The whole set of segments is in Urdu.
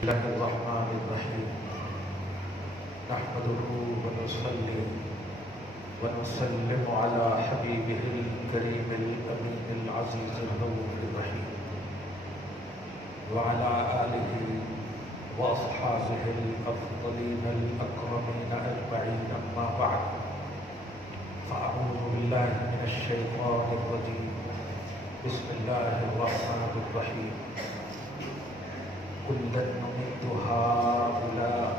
الله الرحمن الرحيم نحمده ونصلي ونسلم على حبيبه الكريم الأمين العزيز الرؤوف الرحيم وعلى آله وأصحابه الأفضلين الأكرمين أجمعين أما بعد فأعوذ بالله من الشيطان الرجيم بسم الله الرحمن الرحيم كلا نمد هؤلاء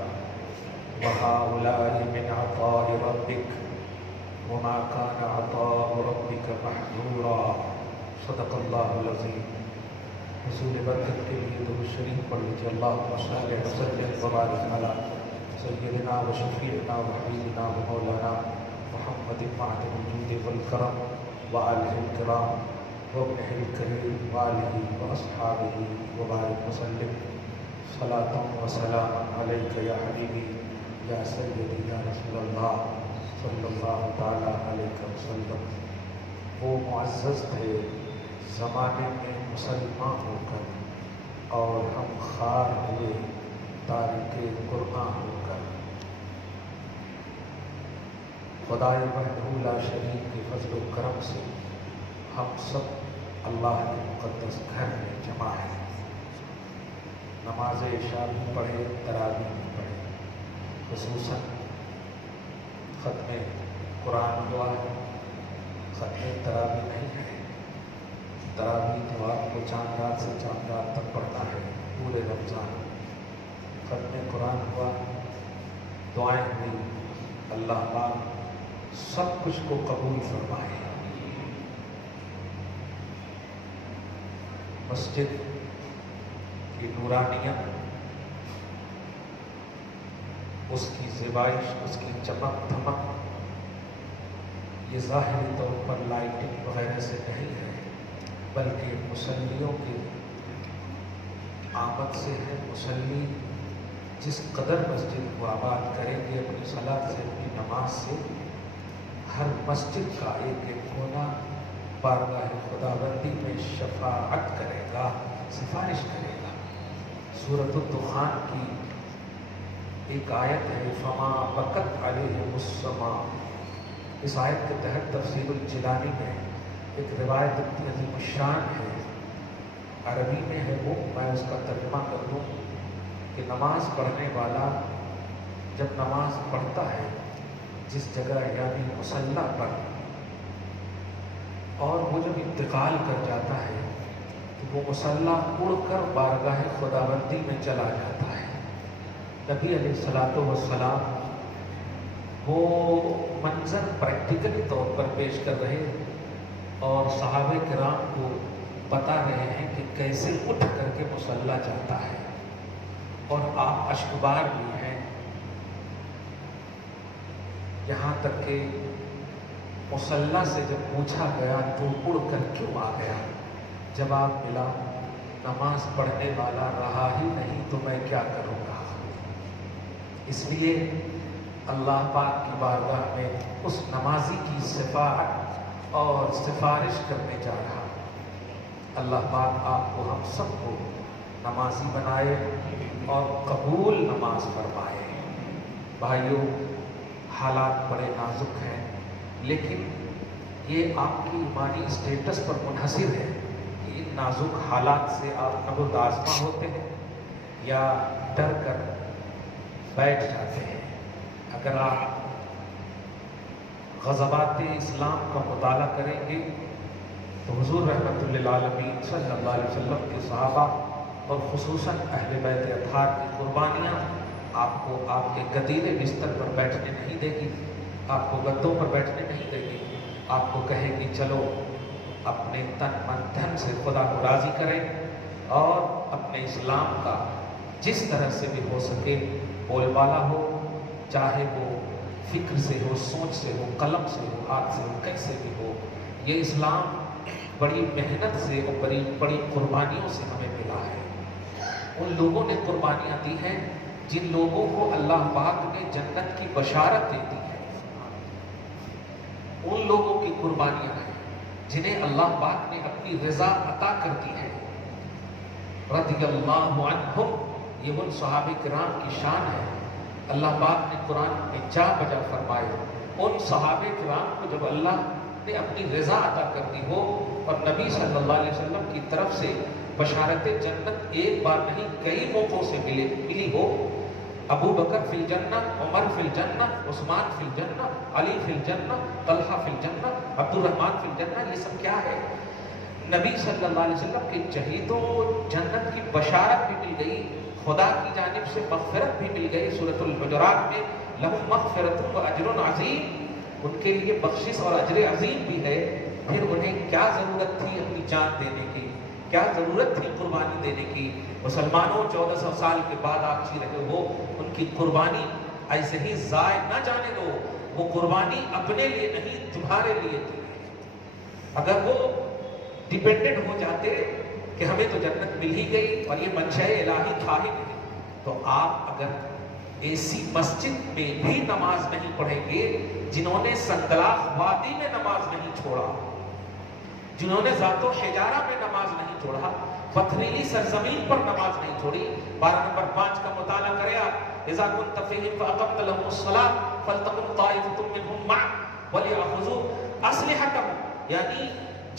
وهؤلاء من عطاء ربك وما كان عطاء ربك محظورا صدق الله العظيم. حصول برکت کے لیے درود شریف پڑھ لیجیے. اللہم صل وسلم وبارک علی سیدنا و شفیعنا و حبیبنا و مولانا محمد معدن الجود والکرم وآلہ الکرام وابنہ الکریم وآلہ واصحابہ وبارک وسلم. صلاۃ و سلام علیک یا حبیبی یا سیدی یا رسول اللہ صلی اللہ تعالی علیہ وسلم. وہ معزز تھے زمانے میں مسلمان ہو کر اور ہم خار ہوئے تارک قرآن ہو کر. خدائے وحدہ لا شریک کے فضل و کرم سے ہم سب اللہ کے مقدس گھر میں جمع ہیں. نماز عشاء بھی پڑھے, تراویح بھی پڑھے, خصوصاً ختم قرآن ہوا ہے, ختم تراویح نہیں ہے. تراویح تو آپ کو چاند رات سے چاند رات تک پڑھنا ہے پورے رمضان. ختم قرآن ہوا, دعائیں ہوئی, اللہ پاک سب کچھ کو قبول فرمائے. مسجد کی نورانیت, اس کی زیبائش, اس کی چمک دھمک یہ ظاہری طور پر لائٹنگ وغیرہ سے نہیں ہے بلکہ مصلیوں کی آمد سے ہے. مصلی جس قدر مسجد کو آباد کریں گے اپنی صلاۃ سے, اپنی نماز سے, ہر مسجد کا ایک ایک کونا بارگاہ خداوندی میں شفاعت کرے گا, سفارش کرے گا. سورۃ الدخان کی ایک آیت ہے فما بکت علیہم السماء. اس آیت کے تحت تفسیر الجیلانی میں ایک روایت اتنی عظیم الشان ہے, عربی میں ہے وہ, میں اس کا ترجمہ کر دوں کہ نماز پڑھنے والا جب نماز پڑھتا ہے جس جگہ یعنی مصلی پر, اور وہ جب انتقال کر جاتا ہے تو وہ مصلی اڑ کر بارگاہ خداوندی میں چلا جاتا ہے. نبی علیہ الصلوۃ والسلام وہ منظر پریکٹیکلی طور پر پیش کر رہے اور صحابہ کرام کو بتا رہے ہیں کہ کیسے اٹھ کر کے مصلی جاتا ہے, اور آپ اشکبار بھی ہیں. یہاں تک کہ مصلی سے جب پوچھا گیا تو اڑ کر کیوں آ گیا؟ جواب ملا نماز پڑھنے والا رہا ہی نہیں تو میں کیا کروں گا. اس لیے اللہ پاک کی بارگاہ میں اس نمازی کی شفاعت اور سفارش کرنے جا رہا. اللہ پاک آپ کو ہم سب کو نمازی بنائے اور قبول نماز فرمائے. بھائیوں, حالات بڑے نازک ہیں لیکن یہ آپ کی ایمانی اسٹیٹس پر منحصر ہے کہ ان نازک حالات سے آپ نبرد آزما ہوتے ہیں یا ڈر کر بیٹھ جاتے ہیں. اگر آپ غزوات اسلام کا مطالعہ کریں گے تو حضور رحمۃ للعالمین صلی اللہ علیہ وسلم کے صحابہ اور خصوصاً اہل بیت اطہار کی قربانیاں آپ کو آپ کے گدیلے بستر پر بیٹھنے نہیں دے گی, آپ کو گدوں پر بیٹھنے نہیں دے گی. آپ کو کہے گی چلو اپنے تن من دھن سے خدا کو راضی کریں اور اپنے اسلام کا جس طرح سے بھی ہو سکے بول بالا ہو, چاہے وہ فکر سے ہو, سوچ سے ہو, قلم سے ہو, ہاتھ سے ہو, کیسے بھی ہو. یہ اسلام بڑی محنت سے اور بڑی قربانیوں سے ہمیں ملا ہے. ان لوگوں نے قربانیاں دی ہیں جن لوگوں کو اللہ پاک نے جنت کی بشارت دے دی ہے. ان لوگوں کی قربانیاں ہیں جنہیں اللہ پاک نے اپنی رضا عطا کر دی ہے. رضی اللہ عنہم یہ ان صحابہ کرام کی شان ہے. اللہ پاک نے قرآن میں جا بجا فرمائے ان صحابہ کرام کو جب اللہ نے اپنی رضا عطا کر دی ہو اور نبی صلی اللہ علیہ وسلم کی طرف سے بشارت جنت ایک بار نہیں کئی موقعوں سے ملی ہو. ابو بکر فی الجنہ، عمر فی الجنہ، عثمان فی الجنہ، علی فی الجنہ، طلحہ فی الجنہ، عبد الرحمن فی الجنہ، یہ سب کیا ہے؟ نبی صلی اللہ علیہ وسلم کے شہیدوں جنت کی بشارت بھی مل گئی، خدا کی جانب سے مغفرت بھی مل گئی. سورۃ الحجرات میں لہم مغفرۃ و اجر عظیم، ان کے لیے بخشش اور اجر عظیم بھی ہے. پھر انہیں کیا ضرورت تھی اپنی جان دینے کی، کیا ضرورت تھی قربانی دینے کی؟ مسلمانوں 1400 سال کے بعد آپ جی رہے ہو، ان کی قربانی ایسے ہی ضائع نہ جانے دو. وہ قربانی اپنے لیے نہیں تمہارے لیے تھی. اگر وہ ڈیپینڈنٹ ہو جاتے کہ ہمیں تو جنت مل ہی گئی اور یہ منشاء الہی تھا ہی نہیں، تو آپ اگر ایسی مسجد میں بھی نماز نہیں پڑھیں گے، جنہوں نے سندلاخ وادی میں نماز نہیں چھوڑا، جنہوں نے ذات و حجارہ میں نماز نہیں چھوڑا، پتھریلی سرزمین پر نماز نہیں چھوڑی. 12 نمبر 5 کا مطالعہ کرے آپ. اذا كنت فيهم فاقمت لهم الصلاة فلتقم طائفة منهم معك وليأخذوا أسلحتهم. یعنی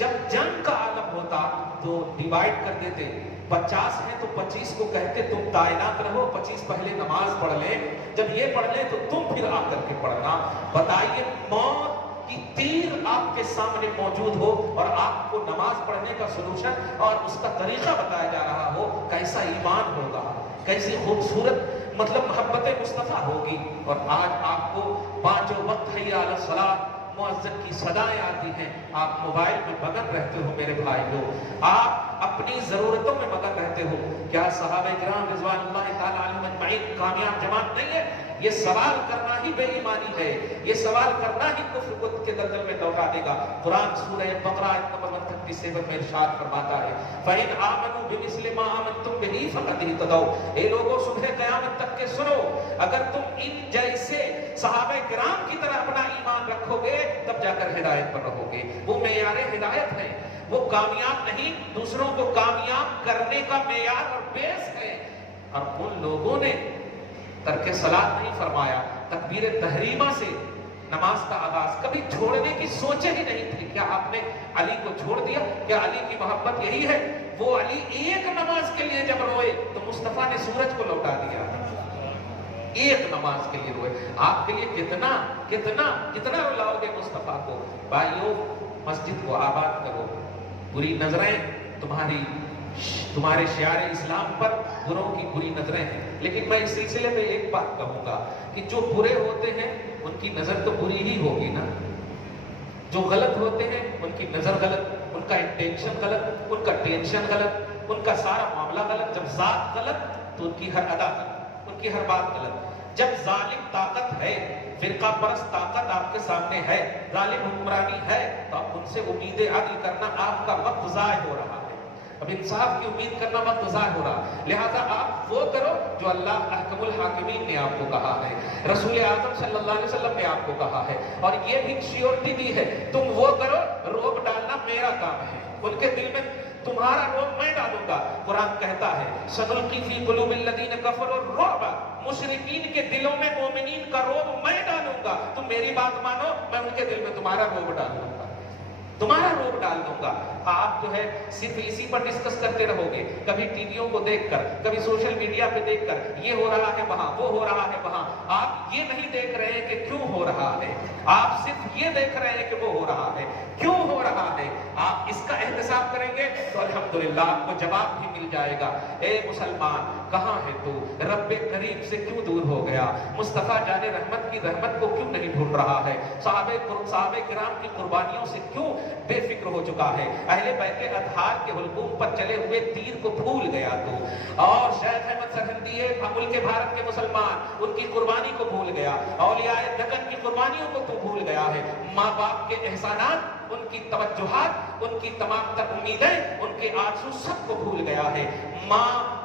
جب جنگ کا عالم ہوتا تو ڈیوائیڈ کر دیتے، 50 ہیں تو 25 کو کہتے تم تعینات رہو، 25 پہلے نماز پڑھ لیں، جب یہ پڑھ لیں تو تم پھر آ کر کے پڑھنا. بتائیے موت کی تیر آپ کے سامنے موجود ہو اور آپ کو نماز پڑھنے کا سلوشن اور اس کا طریقہ بتایا جا رہا ہو، کیسا ایمان ہوگا، کیسی خوبصورت محبت مصطفیٰ ہوگی. اور آج آپ کو 5 وقت حی علی الصلاۃ مؤذن کی صدائیں آتی ہیں، آپ موبائل میں مگن رہتے ہو میرے بھائیو، آپ اپنی ضرورتوں میں مگن رہتے ہو. کیا صحابہ کرام رضوان اللہ تعالی علیہم اجمعین کامیاب جماعت نہیں ہے؟ یہ سوال کرنا ہی بے ایمانی ہے، یہ سوال کرنا ہی کفر کو کے دلدل میں لوٹا دے گا. قرآن سورہ بقرہ آیت نمبر 137 میں ارشاد فرماتا ہے فَإِنْ آمَنُوا بِمِثْلِ مَا آمَنْتُمْ بِهِ فَقَدْ اهْتَدَوْا. اے لوگوں صبح قیامت تک کے سنو، اگر تم ان جیسے صحابہ کرام کی طرح اپنا ایمان رکھو گے تب جا کر ہدایت پر رہو گے. وہ معیار ہدایت ہے، وہ کامیاب نہیں، دوسروں کو کامیاب کرنے کا معیار اور بیس ہے. اور ان لوگوں نے ترک صلاۃ نہیں فرمایا، تکبیر تحریمہ سے نماز کا آغاز، کبھی چھوڑنے کی سوچے ہی نہیں تھی. کیا آپ نے علی کو چھوڑ دیا؟ کیا علی کی محبت یہی ہے؟ وہ علی ایک نماز کے لیے جب روئے تو مصطفیٰ نے سورج کو لوٹا دیا. ایک نماز کے لیے روئے. آپ کے لیے کتنا کتنا کتنا رلاؤ گے مصطفیٰ کو؟ بھائیو، مسجد کو آباد کرو. بری نظریں تمہارے شعار اسلام پر بروں کی بری نظریں ہیں، لیکن میں اس سلسلے میں ایک بات کہوں گا کہ جو برے ہوتے ہیں ان کی نظر تو بری ہی ہوگی نا. جو غلط ہوتے ہیں ان کی نظر غلط، ان کا انٹینشن غلط، ان کا ٹینشن غلط، ان کا سارا معاملہ غلط. جب ذات غلط تو ان کی ہر ادا غلط، ان کی ہر بات غلط. جب ظالم طاقت ہے، فرقہ پرست طاقت آپ کے سامنے ہے، ظالم حکمرانی ہے، تو آپ ان سے امید عدل کرنا آپ کا وقت ضائع ہو رہا ہے. اب انصاف کی امید کرنا وقت ضائع ہو رہا. لہذا آپ وہ کرو جو اللہ احکم الحاکمین نے آپ کو کہا ہے، رسول اعظم صلی اللہ علیہ وسلم نے آپ کو کہا ہے، اور یہ بھی شیورٹی دی ہے تم وہ کرو. روب ڈالنا میرا کام ہے، ان کے دل میں تمہارا روب میں ڈالوں گا. قرآن کہتا ہے سنلقی فی قلوب الذین کفروا الرعب، مشرکین کے دلوں میں مومنین کا روب میں ڈالوں گا. تم میری بات مانو، میں ان کے دل میں تمہارا روب ڈالوں گا، تمہارا روب ڈال دوں گا. آپ جو ہے صرف اسی پر ڈسکس کرتے رہو گے، کبھی ٹی ویوں کو دیکھ کر، کبھی سوشل میڈیا پہ دیکھ کر، یہ ہو رہا ہے وہاں، وہ ہو رہا ہے وہاں. آپ یہ نہیں دیکھ رہے ہیں کہ کیوں ہو رہا ہے، آپ صرف یہ دیکھ رہے ہیں کہ وہ ہو رہا ہے، کیوں ہو رہا ہے. آپ اس کا احتساب کریں گے تو الحمدللہ آپ کو جواب بھی مل جائے گا. اے مسلمان کہاں ہے تو؟ رب کریم سے کیوں دور ہو گیا؟ مصطفیٰ جان رحمت کی رحمت کو کیوں نہیں ڈھونڈ رہا ہے؟ صحابہ کرام کی قربانیوں سے کیوں بے فکر ہو چکا ہے؟ اہل بیت اطہار کے حلقوم پر چلے ہوئے تیر کو بھول گیا تو؟ اور شیخ احمد سرہندی ملک بھارت کے مسلمان ان کی قربانی کو بھول گیا، اولیاء دکن کی قربانیوں کو تو بھول گیا ہے. ماں باپ کے احسانات، ان کی توجہات، ان کی تمام تر امیدیں، ان کے آرزو سب کو بھول گیا ہے. ماں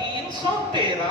313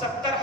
70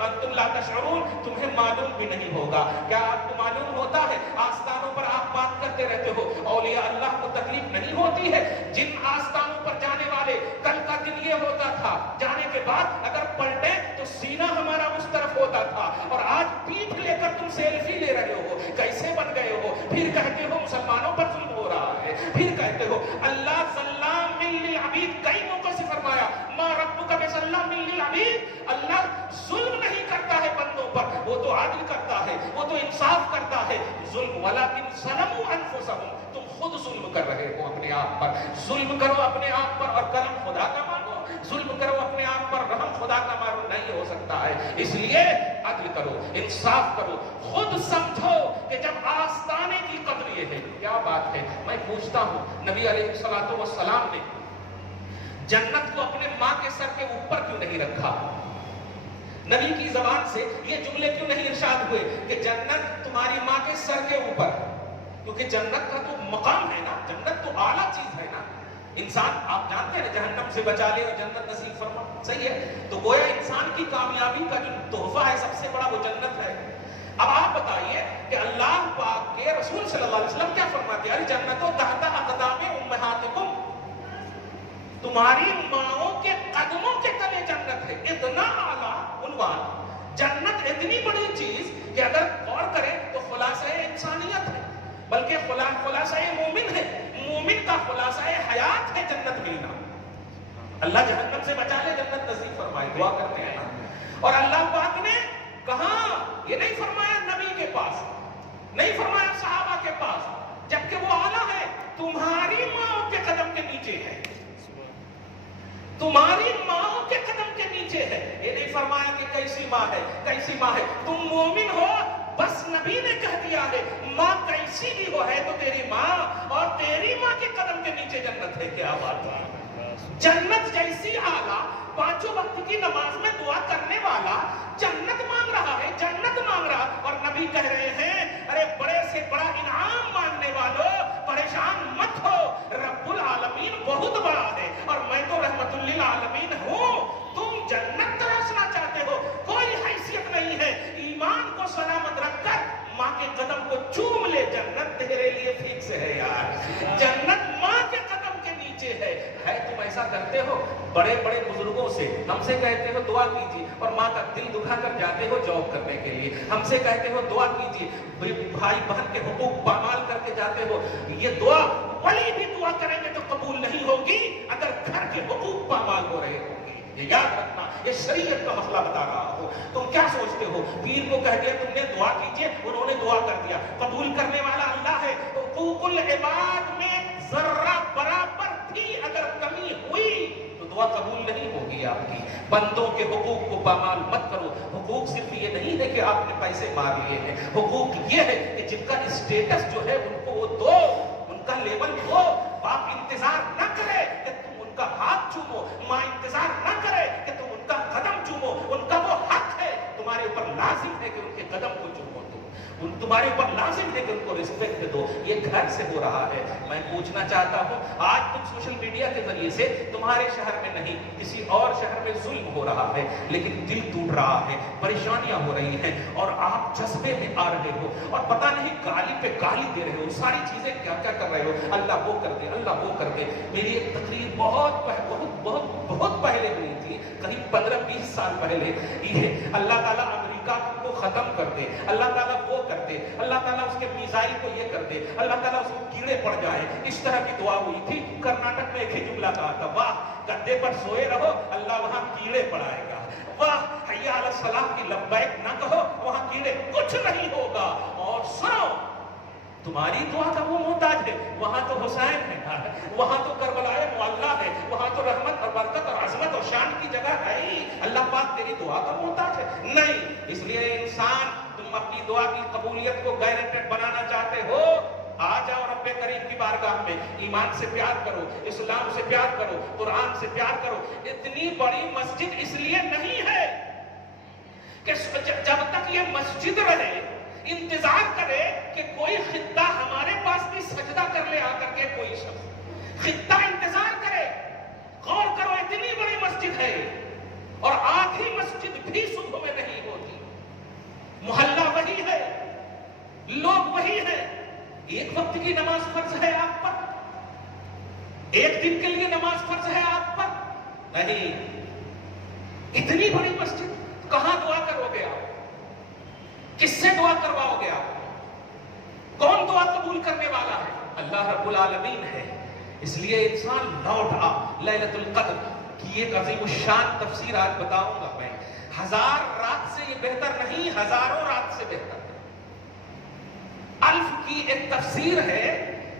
انتم لا تشعرون، تمہیں معلوم بھی نہیں ہوگا۔ کیا آپ کو معلوم ہوتا ہے آستانوں پر آپ بات کرتے رہتے ہو، اولیاء اللہ کو تکلیف نہیں ہوتی ہے؟ جن آستانوں پر جانے والے، کل کا دن یہ ہوتا تھا جانے کے بعد اگر پلٹے تو سینہ ہمارا اس طرف ہوتا تھا، اور آج پیٹھ لے کر تم سیلفی لے رہے ہو، کیسے بن گئے ہو؟ پھر کہتے ہو مسلمانوں پر ظلم ہو رہا ہے، پھر کہتے ہو اللہ ظلام للعبید، کئی موقع سے فرمایا ما ربک بظلام للعبید، اللہ ظلم نہیں کرتا ہے بندوں پر، وہ تو عدل کرتا ہے، وہ تو انصاف کرتا ہے۔ ظلم ولکن ظلموا انفسہم، تم خود ظلم کر رہے ہو اپنے آپ پر۔ ظلم کرو اپنے آپ پر اور کرم خدا کا مانو، ظلم کرو اپنے آپ پر، رحم خدا کا مانو نہیں ہو سکتا ہے۔ اس لیے عدل کرو، انصاف کرو، خود سمجھو کہ جب آستانے کی قدر یہ ہے۔ کیا بات ہے، میں پوچھتا ہوں نبی علیہ الصلوۃ والسلام نے جنت کو اپنے ماں کے سر کے اوپر کیوں نہیں رکھا؟ نبی کی زبان سے یہ جملے کیوں نہیں ارشاد ہوئے کہ جنت تمہاری ماں کے سر کے اوپر؟ کیونکہ جنت کا تو مقام ہے نا، جنت تو اعلیٰ چیز ہے نا۔ انسان آپ جانتے ہیں جہنم سے بچا لے اور جنت نصیب فرما، صحیح ہے؟ تو گویا انسان کی کامیابی کا جو تحفہ ہے سب سے بڑا وہ جنت ہے۔ اب آپ بتائیے کہ اللہ پاک کے رسول صلی اللہ علیہ وسلم کیا فرماتے ہیں؟ جنتوں تحت اقدام امہاتکم، تمہاری ماؤں کے قدموں کے تلے جنت ہے۔ اتنا اعلیٰ عنوان، جنت اتنی بڑی چیز کہ اگر غور کریں تو خلاصہ انسانیت ہے، بلکہ خلاصہ مومن ہے، مومن کا خلاصہ حیات ہے جنت ملنا۔ اللہ جہنم سے بچا لے، جنت نصیب فرمائے، دعا کرتے ہیں نا۔ اور اللہ پاک نے کہاں یہ نہیں فرمایا نبی کے پاس، نہیں فرمایا صحابہ کے پاس، جبکہ وہ اعلیٰ ہے، تمہاری ماں کے قدم کے نیچے ہے، تمہاری ماں کے قدم کے نیچے ہے۔ یہ نہیں فرمایا کہ کیسی ماں ہے، کیسی ماں ہے، تم مومن ہو بس نبی نے کہہ دیا ہے ماں کیسی بھی ہو ہے تو تیری ماں، اور تیری ماں کے قدم کے نیچے جنت ہے۔ کیا بات ہے، جنت جیسی اعلیٰ، پانچوں وقت کی نماز میں دعا کرنے والا جنت مانگ رہا ہے، جنت مانگ رہا، اور نبی کہہ رہے ہیں ارے بڑے سے بڑا انعام مانگنے والوں پریشان مت ہو، رب العالمین بہت بڑا ہے اور میں تو رحمت للعالمین ہوں۔ تم جنت تراشنا چاہتے ہو، کوئی حیثیت نہیں ہے، ایمان کو سلامت رکھ کر ماں کے قدم کو چوم لے، جنت تیرے لیے فکس ہے یار، جنت ماں کے قدم کے نیچے ہے۔ تم ایسا کرتے ہو، بڑے بڑے بزرگوں سے ہم سے کہتے ہو دعا کیجیے، اور ماں کا دل دکھا کر جاتے ہو جاب کرنے کے لیے، ہم سے کہتے ہو دعا کیجیے، بھائی بہن کے حقوق پامال کر کے جاتے ہو۔ یہ دعا ولی بھی دعا کریں گے تو قبول نہیں ہوگی اگر گھر کے حقوق پامال ہو رہے ہوں گے، یہ یاد رکھنا، یہ شریعت کا مسئلہ بتا رہا ہوں۔ تم کیا سوچتے ہو پیر کو کہہ دیا تم نے دعا کیجیے، انہوں نے دعا کر دیا، قبول کرنے والا اللہ ہے۔ حقوق العباد میں ذرہ برابر بھی اگر کمی ہوئی تو دعا قبول نہیں ہوگی آپ کی۔ بندوں کے حقوق کو پامال مت کرو۔ حقوق صرف یہ نہیں ہے کہ آپ نے پیسے مار لیے ہیں، حقوق یہ ہے کہ جن کا اسٹیٹس جو ہے ان کو وہ دو، ان کا لیول دو۔ باپ انتظار نہ کرے کہ تم ان کا ہاتھ چومو، ماں انتظار نہ کرے کہ تم ان کا قدم چومو، ان کا وہ حق ہے، تمہارے اوپر لازم ہے کہ ان کے قدم کو چومو، تمہارے اوپر لازم ہے کہ ان کو رسپیکٹ دو۔ یہ گھر سے ہو رہا ہے۔ میں پوچھنا چاہتا ہوں آج تم سوشل میڈیا کے ذریعے سے تمہارے شہر میں نہیں کسی اور شہر میں ظلم ہو رہا ہے، لیکن دل ٹوٹ رہا ہے، پریشانیاں ہو رہی ہیں، اور آپ جذبے میں آ رہے ہو اور پتہ نہیں گالی پہ گالی دے رہے ہو، ساری چیزیں کیا کیا کر رہے ہو، اللہ وہ کر دے، اللہ وہ کر دے۔ میری ایک تقریر بہت پہلے ہوئی تھی، قریب 15-20 سال پہلے، یہ اللہ تعالیٰ امریکہ کو ختم کر دے، اللہ تعالیٰ وہ کر دے، اللہ تعالیٰ اس کے میزائل کو یہ کر دے، اللہ تعالیٰ اس کو کیڑے پڑ جائے، اس طرح کی دعا ہوئی تھی۔ کرناٹک میں ایک ہی جملہ کہا تھا، واہ گدے پر سوئے رہو اللہ وہاں کیڑے پڑائے گا، واہ حیا علی الصلاۃ کی لبیک نہ کہو وہاں کیڑے کچھ نہیں ہوگا۔ اور سنو تمہاری دعا کا وہ محتاج ہے، وہاں تو حسین ہے، وہاں تو کربلائے معلیٰ ہے، وہاں تو رحمت اور برکت اور عظمت اور شان کی جگہ ہے ہی، اللہ پاک تیری دعا کا محتاج ہے نہیں۔ اس لیے انسان تم اپنی دعا کی قبولیت کو گارنٹیڈ بنانا چاہتے ہو، آ جاؤ رب کریم کی بارگاہ میں، ایمان سے پیار کرو، اسلام سے پیار کرو، قرآن سے پیار کرو۔ اتنی بڑی مسجد اس لیے نہیں ہے کہ جب تک یہ مسجد رہے انتظار کرے کہ کوئی خطہ ہمارے پاس بھی سجدہ کر لے، آ کر کے کوئی شخص خطہ انتظار کرے۔ غور کرو اتنی بڑی مسجد ہے اور آدھی مسجد بھی صبح میں نہیں ایک وقت کی نماز فرض ہے آپ پر؟ ایک دن کے لیے نماز فرض ہے آپ پر؟ نہیں. اتنی بڑی مسجد کہاں دعا کرو گے آپ؟ کس سے دعا کرواؤ گے آپ؟ کون دعا قبول کرنے والا ہے؟ اللہ رب العالمین ہے. اس لیے انسان لوٹا لیلۃ القدر کی ایک عظیم الشان تفسیر آج بتاؤں گا میں. 1000 رات سے یہ بہتر نہیں، ہزاروں رات سے بہتر ہے. الف کی ایک تفسیر ہے،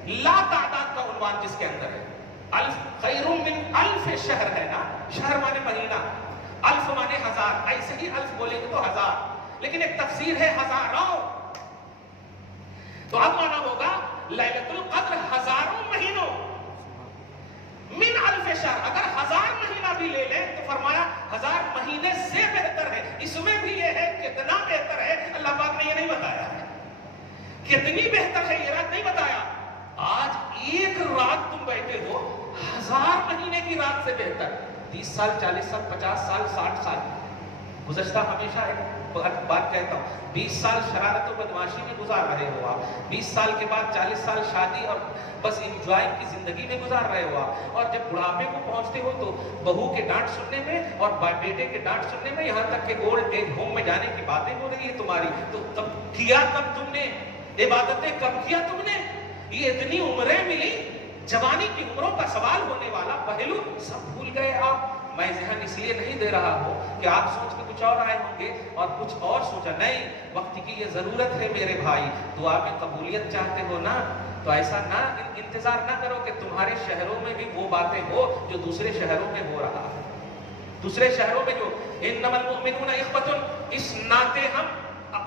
لا تعداد کا عنوان جس کے اندر ہے. الف خیر من الف شہر ہے نا، شہر مانے مہینہ، الف مانے 1000. ایسے ہی الف بولے گے تو 1000، لیکن ایک تفسیر ہے ہزاروں. تو اب مانا ہوگا لیلۃ القدر ہزاروں مہینوں، من الف شہر. اگر 1000 مہینہ بھی لے لیں تو فرمایا 1000 مہینے سے بہتر ہے. اس میں بھی یہ ہے کتنا بہتر ہے اللہ پاک نے یہ نہیں بتایا ہے. کتنی بہتر ہے یہ رات نہیں بتایا. آج ایک رات تم بیٹھے ہو 1000 مہینے کی رات سے بہتر. 30 سال 40 سال 50 سال 60 سال گزشتہ ہمیشہ ایک بات کہتا ہوں، 20 سال شرارت و بدماشی میں گزار رہے ہو آپ، 20 سال کے بعد 40 سال شادی اور بس انجوائنگ کی زندگی میں گزار رہے ہو آپ، اور جب بڑھاپے کو پہنچتے ہو تو بہو کے ڈانٹ سننے میں اور بیٹے کے ڈانٹ سننے میں، یہاں تک کہ اولڈ ایج ہوم میں جانے کی باتیں ہو رہی ہے تمہاری. تو کب کیا تب تم نے عبادتیں، کب کیا تم نے؟ یہ اتنی عمریں ملی، جوانی کی عمروں کا سوال ہونے والا پہلو سب بھول گئے آپ. میں ذہن اس لیے نہیں دے رہا ہوں کہ آپ سوچ کے کچھ اور آئے ہوں گے اور کچھ اور سوچا. نہیں، وقت کی یہ ضرورت ہے میرے بھائی. دعا میں قبولیت چاہتے ہو نا تو ایسا نہ انتظار نہ کرو کہ تمہارے شہروں میں بھی وہ باتیں ہو جو دوسرے شہروں میں ہو رہا ہے. دوسرے شہروں میں جو انما المؤمنون اخوۃ، اس ناطے ہم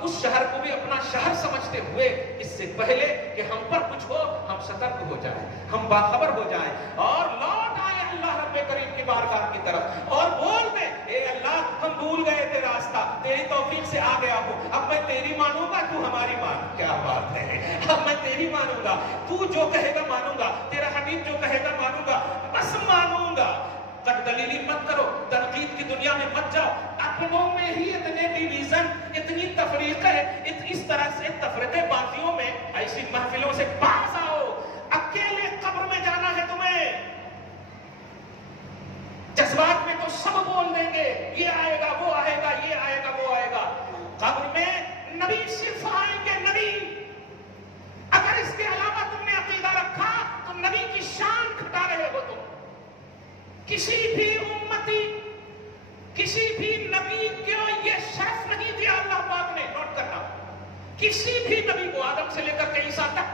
اس شہر کو بھی اپنا شہر سمجھتے ہوئے اس سے پہلے کہ ہم پر کچھ ہو ہم سترک ہو جائیں، ہم باخبر ہو جائیں اور لوٹ آئے اللہ رب کریم کی بارگاہ کی طرف اور بول دیں اے اللہ ہم بھول گئے تھے راستہ، تیری توفیق سے آ گیا ہوں، اب میں تیری مانوں گا تو ہماری مان. کیا بات ہے، اب میں تیری مانوں گا، تو جو کہے گا مانوں گا، تیرا حبیب جو کہے گا مانوں گا، بس مانوں گا. تک دلیلی مت کرو، تنقید کی دنیا میں مت جاؤ. اپنوں میں ہی اتنے ڈیویژن، اتنی تفریقیں، اس طرح سے تفریقے بازیوں میں ایسی محفلوں سے پاس آؤ. اکیلے قبر میں جانا ہے تمہیں. جذبات میں تو سب بول دیں گے یہ آئے گا وہ آئے گا یہ آئے گا وہ آئے گا. قبر میں نبی صرف آئیں گے، نبی. اگر اس کے علاوہ تم نے عقیدہ رکھا تو نبی کی شان گھٹا رہے ہو تم. کسی بھی امتی، کسی بھی نبی کو یہ شرف نہیں دیا اللہ پاک نے. نوٹ کرنا، کسی بھی نبی کو آدم سے لے کر کے عیسیٰ تک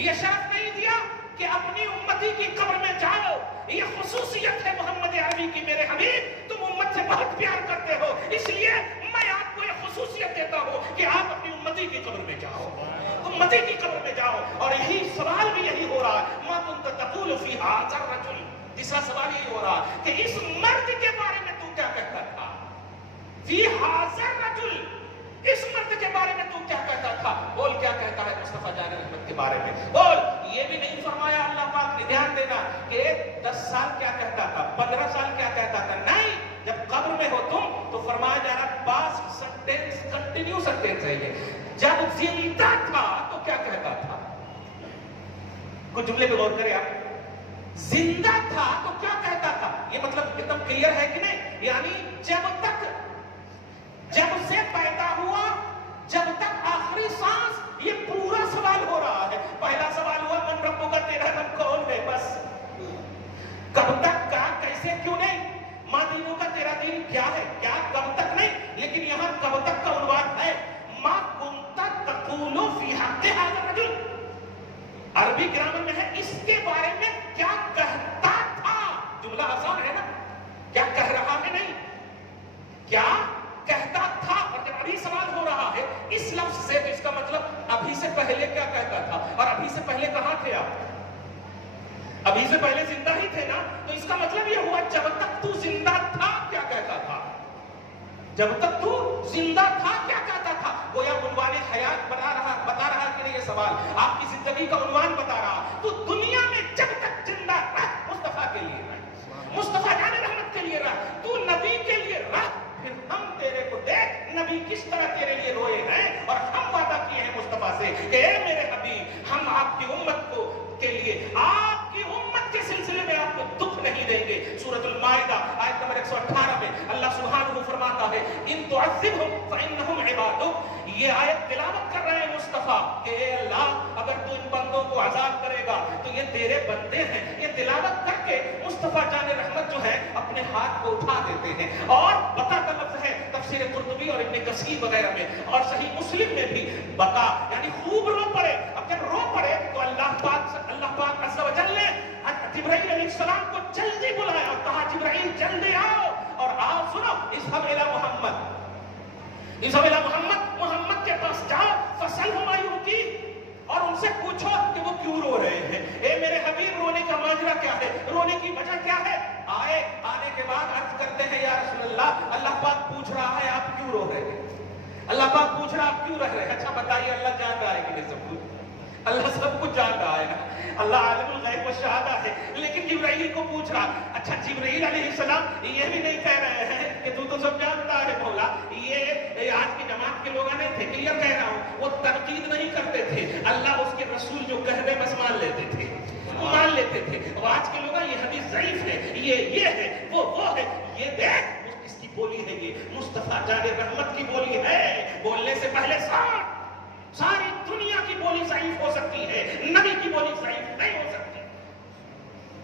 یہ شرف نہیں دیا کہ اپنی امتی کی قبر میں جاؤ. یہ خصوصیت ہے محمد عربی کی، میرے حبیب تم امت سے بہت پیار کرتے ہو، اس لیے میں آپ کو یہ خصوصیت دیتا ہوں کہ آپ اپنی امتی کی قبر میں جاؤ، امتی کی قبر میں جاؤ. اور یہی سوال بھی یہی ہو رہا ہے، ما كنت تقول في هذا الرجل. تیسرا سوال یہی ہو رہا کہ اس مرد کے بارے میں تو کیا کہتا تھا؟ فی هذا الرجل، اس مرد کے بارے میں تو کیا کہتا تھا؟ بول کیا کہتا ہے مصطفیٰ جان احمد کے بارے میں. بول. یہ بھی نہیں فرمایا اللہ پاک نے، دھیان دینا، کہ 10 سال کیا کہتا تھا، 15 سال کیا کہتا تھا. نہیں، جب قبر میں ہو تم تو فرمایا جا رہا پاسٹ سینٹینس، کنٹینیو سینٹینس ہے یہ. جب زندہ تھا تو کیا کہتا تھا؟ کچھ جملے پہ غور کریں آپ. زندہ تھا تو کیا کہتا تھا؟ یہ مطلب ایک دم کلیئر ہے کہ نہیں؟ یعنی جب سے پیدا ہوا، جب تک آخری سانس، یہ پورا سوال ہو رہا ہے. پہلا سوال ہوا من ربک کا، تیرا رب کون ہے، بس. کب تک، کہا کیسے، کیوں نہیں. ماں دینوں کا، تیرا دین کیا ہے، کیا، کب تک نہیں. لیکن یہاں کب تک کا عنوان ہے، ما کنت تقول فی حق ھذا الرجل. عربی گرامر میں ہے اس کے بارے میں کیا کہتا تھا. جملہ آسان ہے نا، کیا کہہ رہا ہے نہیں، کیا کہتا تھا. اور جب ابھی سوال ہو رہا ہے اس لفظ سے تو اس کا مطلب ابھی سے پہلے کیا کہتا تھا. اور ابھی سے پہلے کہاں تھے آپ؟ ابھی سے پہلے زندہ ہی تھے نا. تو اس کا مطلب یہ ہوا جب تک تو زندہ تھا کیا کہتا تھا، جب تک تو زندہ تھا کیا کہتا تھا. گویا عنوان حیات بتا رہا کہ نہیں، یہ سوال آپ کی زندگی کا عنوان بتا رہا. تو دنیا میں جب تک زندہ رہ، مصطفیٰ کے لیے رہ، مصطفیٰ جان رحمت کے لیے رہ، تو نبی کے لیے رہ. پھر ہم تیرے کو دیکھ نبی کس طرح تیرے لیے روئے ہیں، اور ہم وعدہ کیے ہیں مصطفیٰ سے کہ اے میرے حبیب ہم آپ دیں گے. سورۃ المائدہ آیت نمبر 118 میں اللہ سبحانہ فرماتا ہے ان تعذبہم فانہم عبادک. یہ آیت تلاوت کر رہے ہیں مصطفیٰ کہ اے اللہ اگر تو ان بندوں کو عذاب کرے گا تو یہ تیرے بندے ہیں. یہ تلاوت کر کے مصطفیٰ جان رحمت جو ہے اپنے ہاتھ کو اٹھا دیتے ہیں. اور بتا کا لفظ ہے تفسیر قرطبی اور ابن کثیر وغیرہ میں اور صحیح مسلم میں بھی بتا یعنی خوب رو پڑے. اب جب رو پڑے تو اللہ پاک عز و جل نے جبرائیل علیہ السلام کو جلدی بلایا اور کہا جبرائیل جلدی آؤ اور آؤ سنو اذهب الى محمد کے پاس جاؤ فسلہ ما یبکی اور ان سے پوچھو کہ وہ کیوں رو رہے ہیں. اے میرے حبیب رونے کا ماجرا کیا ہے, رونے کی وجہ کیا ہے؟ آنے کے بعد عرض کرتے ہیں یا رسول اللہ پاک پوچھ رہا ہے آپ کیوں رو رہے ہیں. اللہ پاک پوچھ رہا آپ کیوں رہ رہے ہیں. اچھا بتائیے اللہ جان رہا ہے کہ نہیں سب کچھ؟ اللہ سب کچھ جان رہا ہے, اللہ عالم الغیب و شہادہ ہے. لیکن جبرائیل کو پوچھ رہا. اچھا جبرائیل علیہ السلام یہ بھی نہیں کہہ رہے ہیں کہ تو سب جانتا ہے مولا. یہ آج کی جماعت کے لوگ نہیں تھے, کلیئر کہہ رہا ہوں, وہ تنقید نہیں کرتے تھے. اللہ اس کے رسول جو کہہ دے بس مان لیتے تھے, مان لیتے تھے. اور آج کے لوگ یہ حدیث ضعیف ہے, یہ ہے وہ ہے, یہ دیکھ اس کی بولی ہے, یہ مصطفیٰ جان رحمت کی بولی ہے. بولنے سے پہلے ساری دنیا کی بولی ضعیف ہو سکتی ہے, نبی کی بولی ضعیف نہیں ہو سکتی.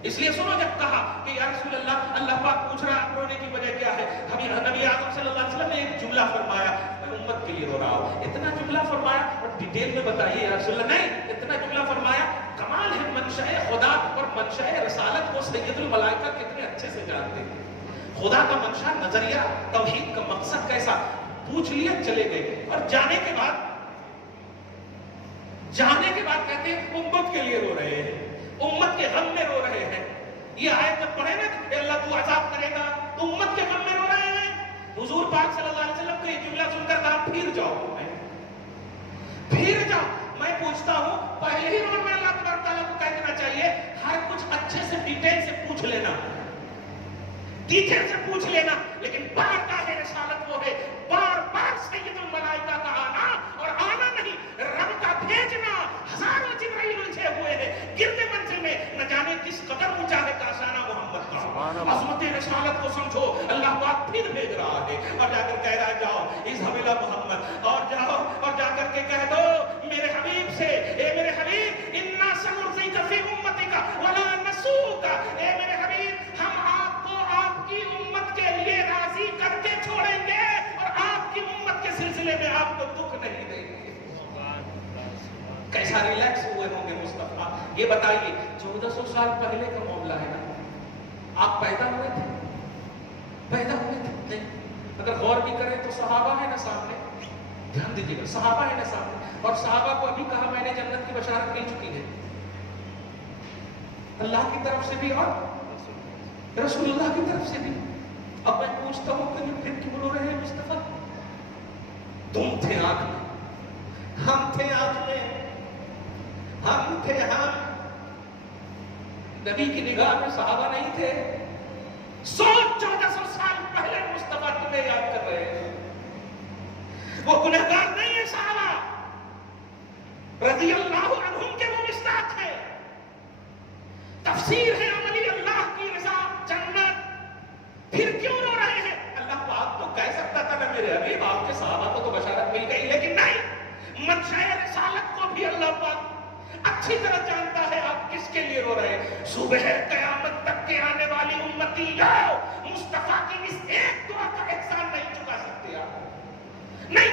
اس لیے سنو جب کہا کہ یا رسول اللہ پاک پوچھ رہا آپ رونے کی وجہ کیا ہے. نبی اعظم صلی اللہ علیہ وسلم نے ایک جملہ فرمایا, میں امت کے لیے رو رہا ہوں. اتنا جملہ فرمایا اور ڈیٹیل میں بتائیے یا رسول اللہ. نہیں, اتنا جملہ فرمایا. کمال ہے منشأ خدا اور منشأ رسالت کو سید الملائکہ کتنے اچھے سے جانتے ہیں. خدا کا منشا, نظریہ, توحید کا مقصد کیسا, پوچھ لیا چلے گئے. اور جانے کے بعد کہتے ہیں امت کے لیے رو رہے ہیں, امت کے غم میں رو رہے ہیں. یہ آیت جب پڑھے نا کہ اللہ تو عذاب کرے گا تو امت کے غم میں رو رہے ہیں. حضور پاک صلی اللہ علیہ وسلم کا یہ جملہ سن کر کہا پھر جاؤ. میں پوچھتا ہوں پہلے ہی روز میں اللہ تبارک تعالیٰ کو کہہ دینا چاہیے ہر کچھ اچھے سے ڈیٹیل سے پوچھ لینا, لیکن بارگاہ رسالت وہ ہے بار سید الملائکہ کا آنا, اور آنا نہیں رب کا بھیجنا. ہزاروں جبرائیل الجھے ہوئے ہیں گرد منزل میں, نہ جانے کس قدر اونچا ہے کاشانہ محمد کا. عظمت رسالت کو سمجھو, اللہ پاک پھر بھیج رہا ہے اور جا کر کہہ رہا ہے جاؤ اذهب الى محمد, اور جاؤ اور جا کر کے کہہ دو میرے حبیب سے, اے میرے حبیب انا سنرضیک فی امتک ولا نسوک. اے میرے حبیب ہم آپ کو آپ کی امت کے لیے راضی کر کے چھوڑیں گے اور آپ کی امت کے سلسلے میں آپ کو دکھ نہیں دیں گے. کیسا ریلیکس ہوئے ہوں گے مصطفیٰ. یہ بتائیے 1400 سال پہلے کا معاملہ ہے نا, آپ پیدا ہوئے تھے نہیں. اگر غور بھی کریں تو صحابہ ہے نا سامنے, دھیان دیجیے گا, صحابہ ہے نا سامنے, اور صحابہ کو ابھی کہا میں نے جنت کی بشارت مل چکی ہے اللہ کی طرف سے بھی اور رسول اللہ کی طرف سے بھی. اب میں پوچھتا ہوں کہ پھر کیوں رو رہے ہیں مصطفیٰ؟ تم تھے آنکھ میں, ہم تھے آنکھ میں, ہم تھے نبی کی نگاہ میں صحابہ نہیں تھے. 1400 سال پہلے مصطفیٰ تمہیں یاد کر رہے ہیں. وہ گنہگار نہیں ہے صحابہ, رضی اللہ عنہم کے وہ مصداق ہیں. تفسیر ہے عملی اللہ کی رضا جنت. پھر کیوں رو رہے ہیں؟ اللہ پاک تو کہہ سکتا تھا نا میرے حبیب آپ کے صحابہ کو تو بشارت مل گئی, لیکن نہیں, منشأ رسالت کو بھی اللہ پاک اچھی طرح جانتا ہے آپ کس کے لیے رو رہے ہیں. صبح قیامت تک کے آنے والی امتی مصطفیٰ کی اس ایک دعا کا احسان نہیں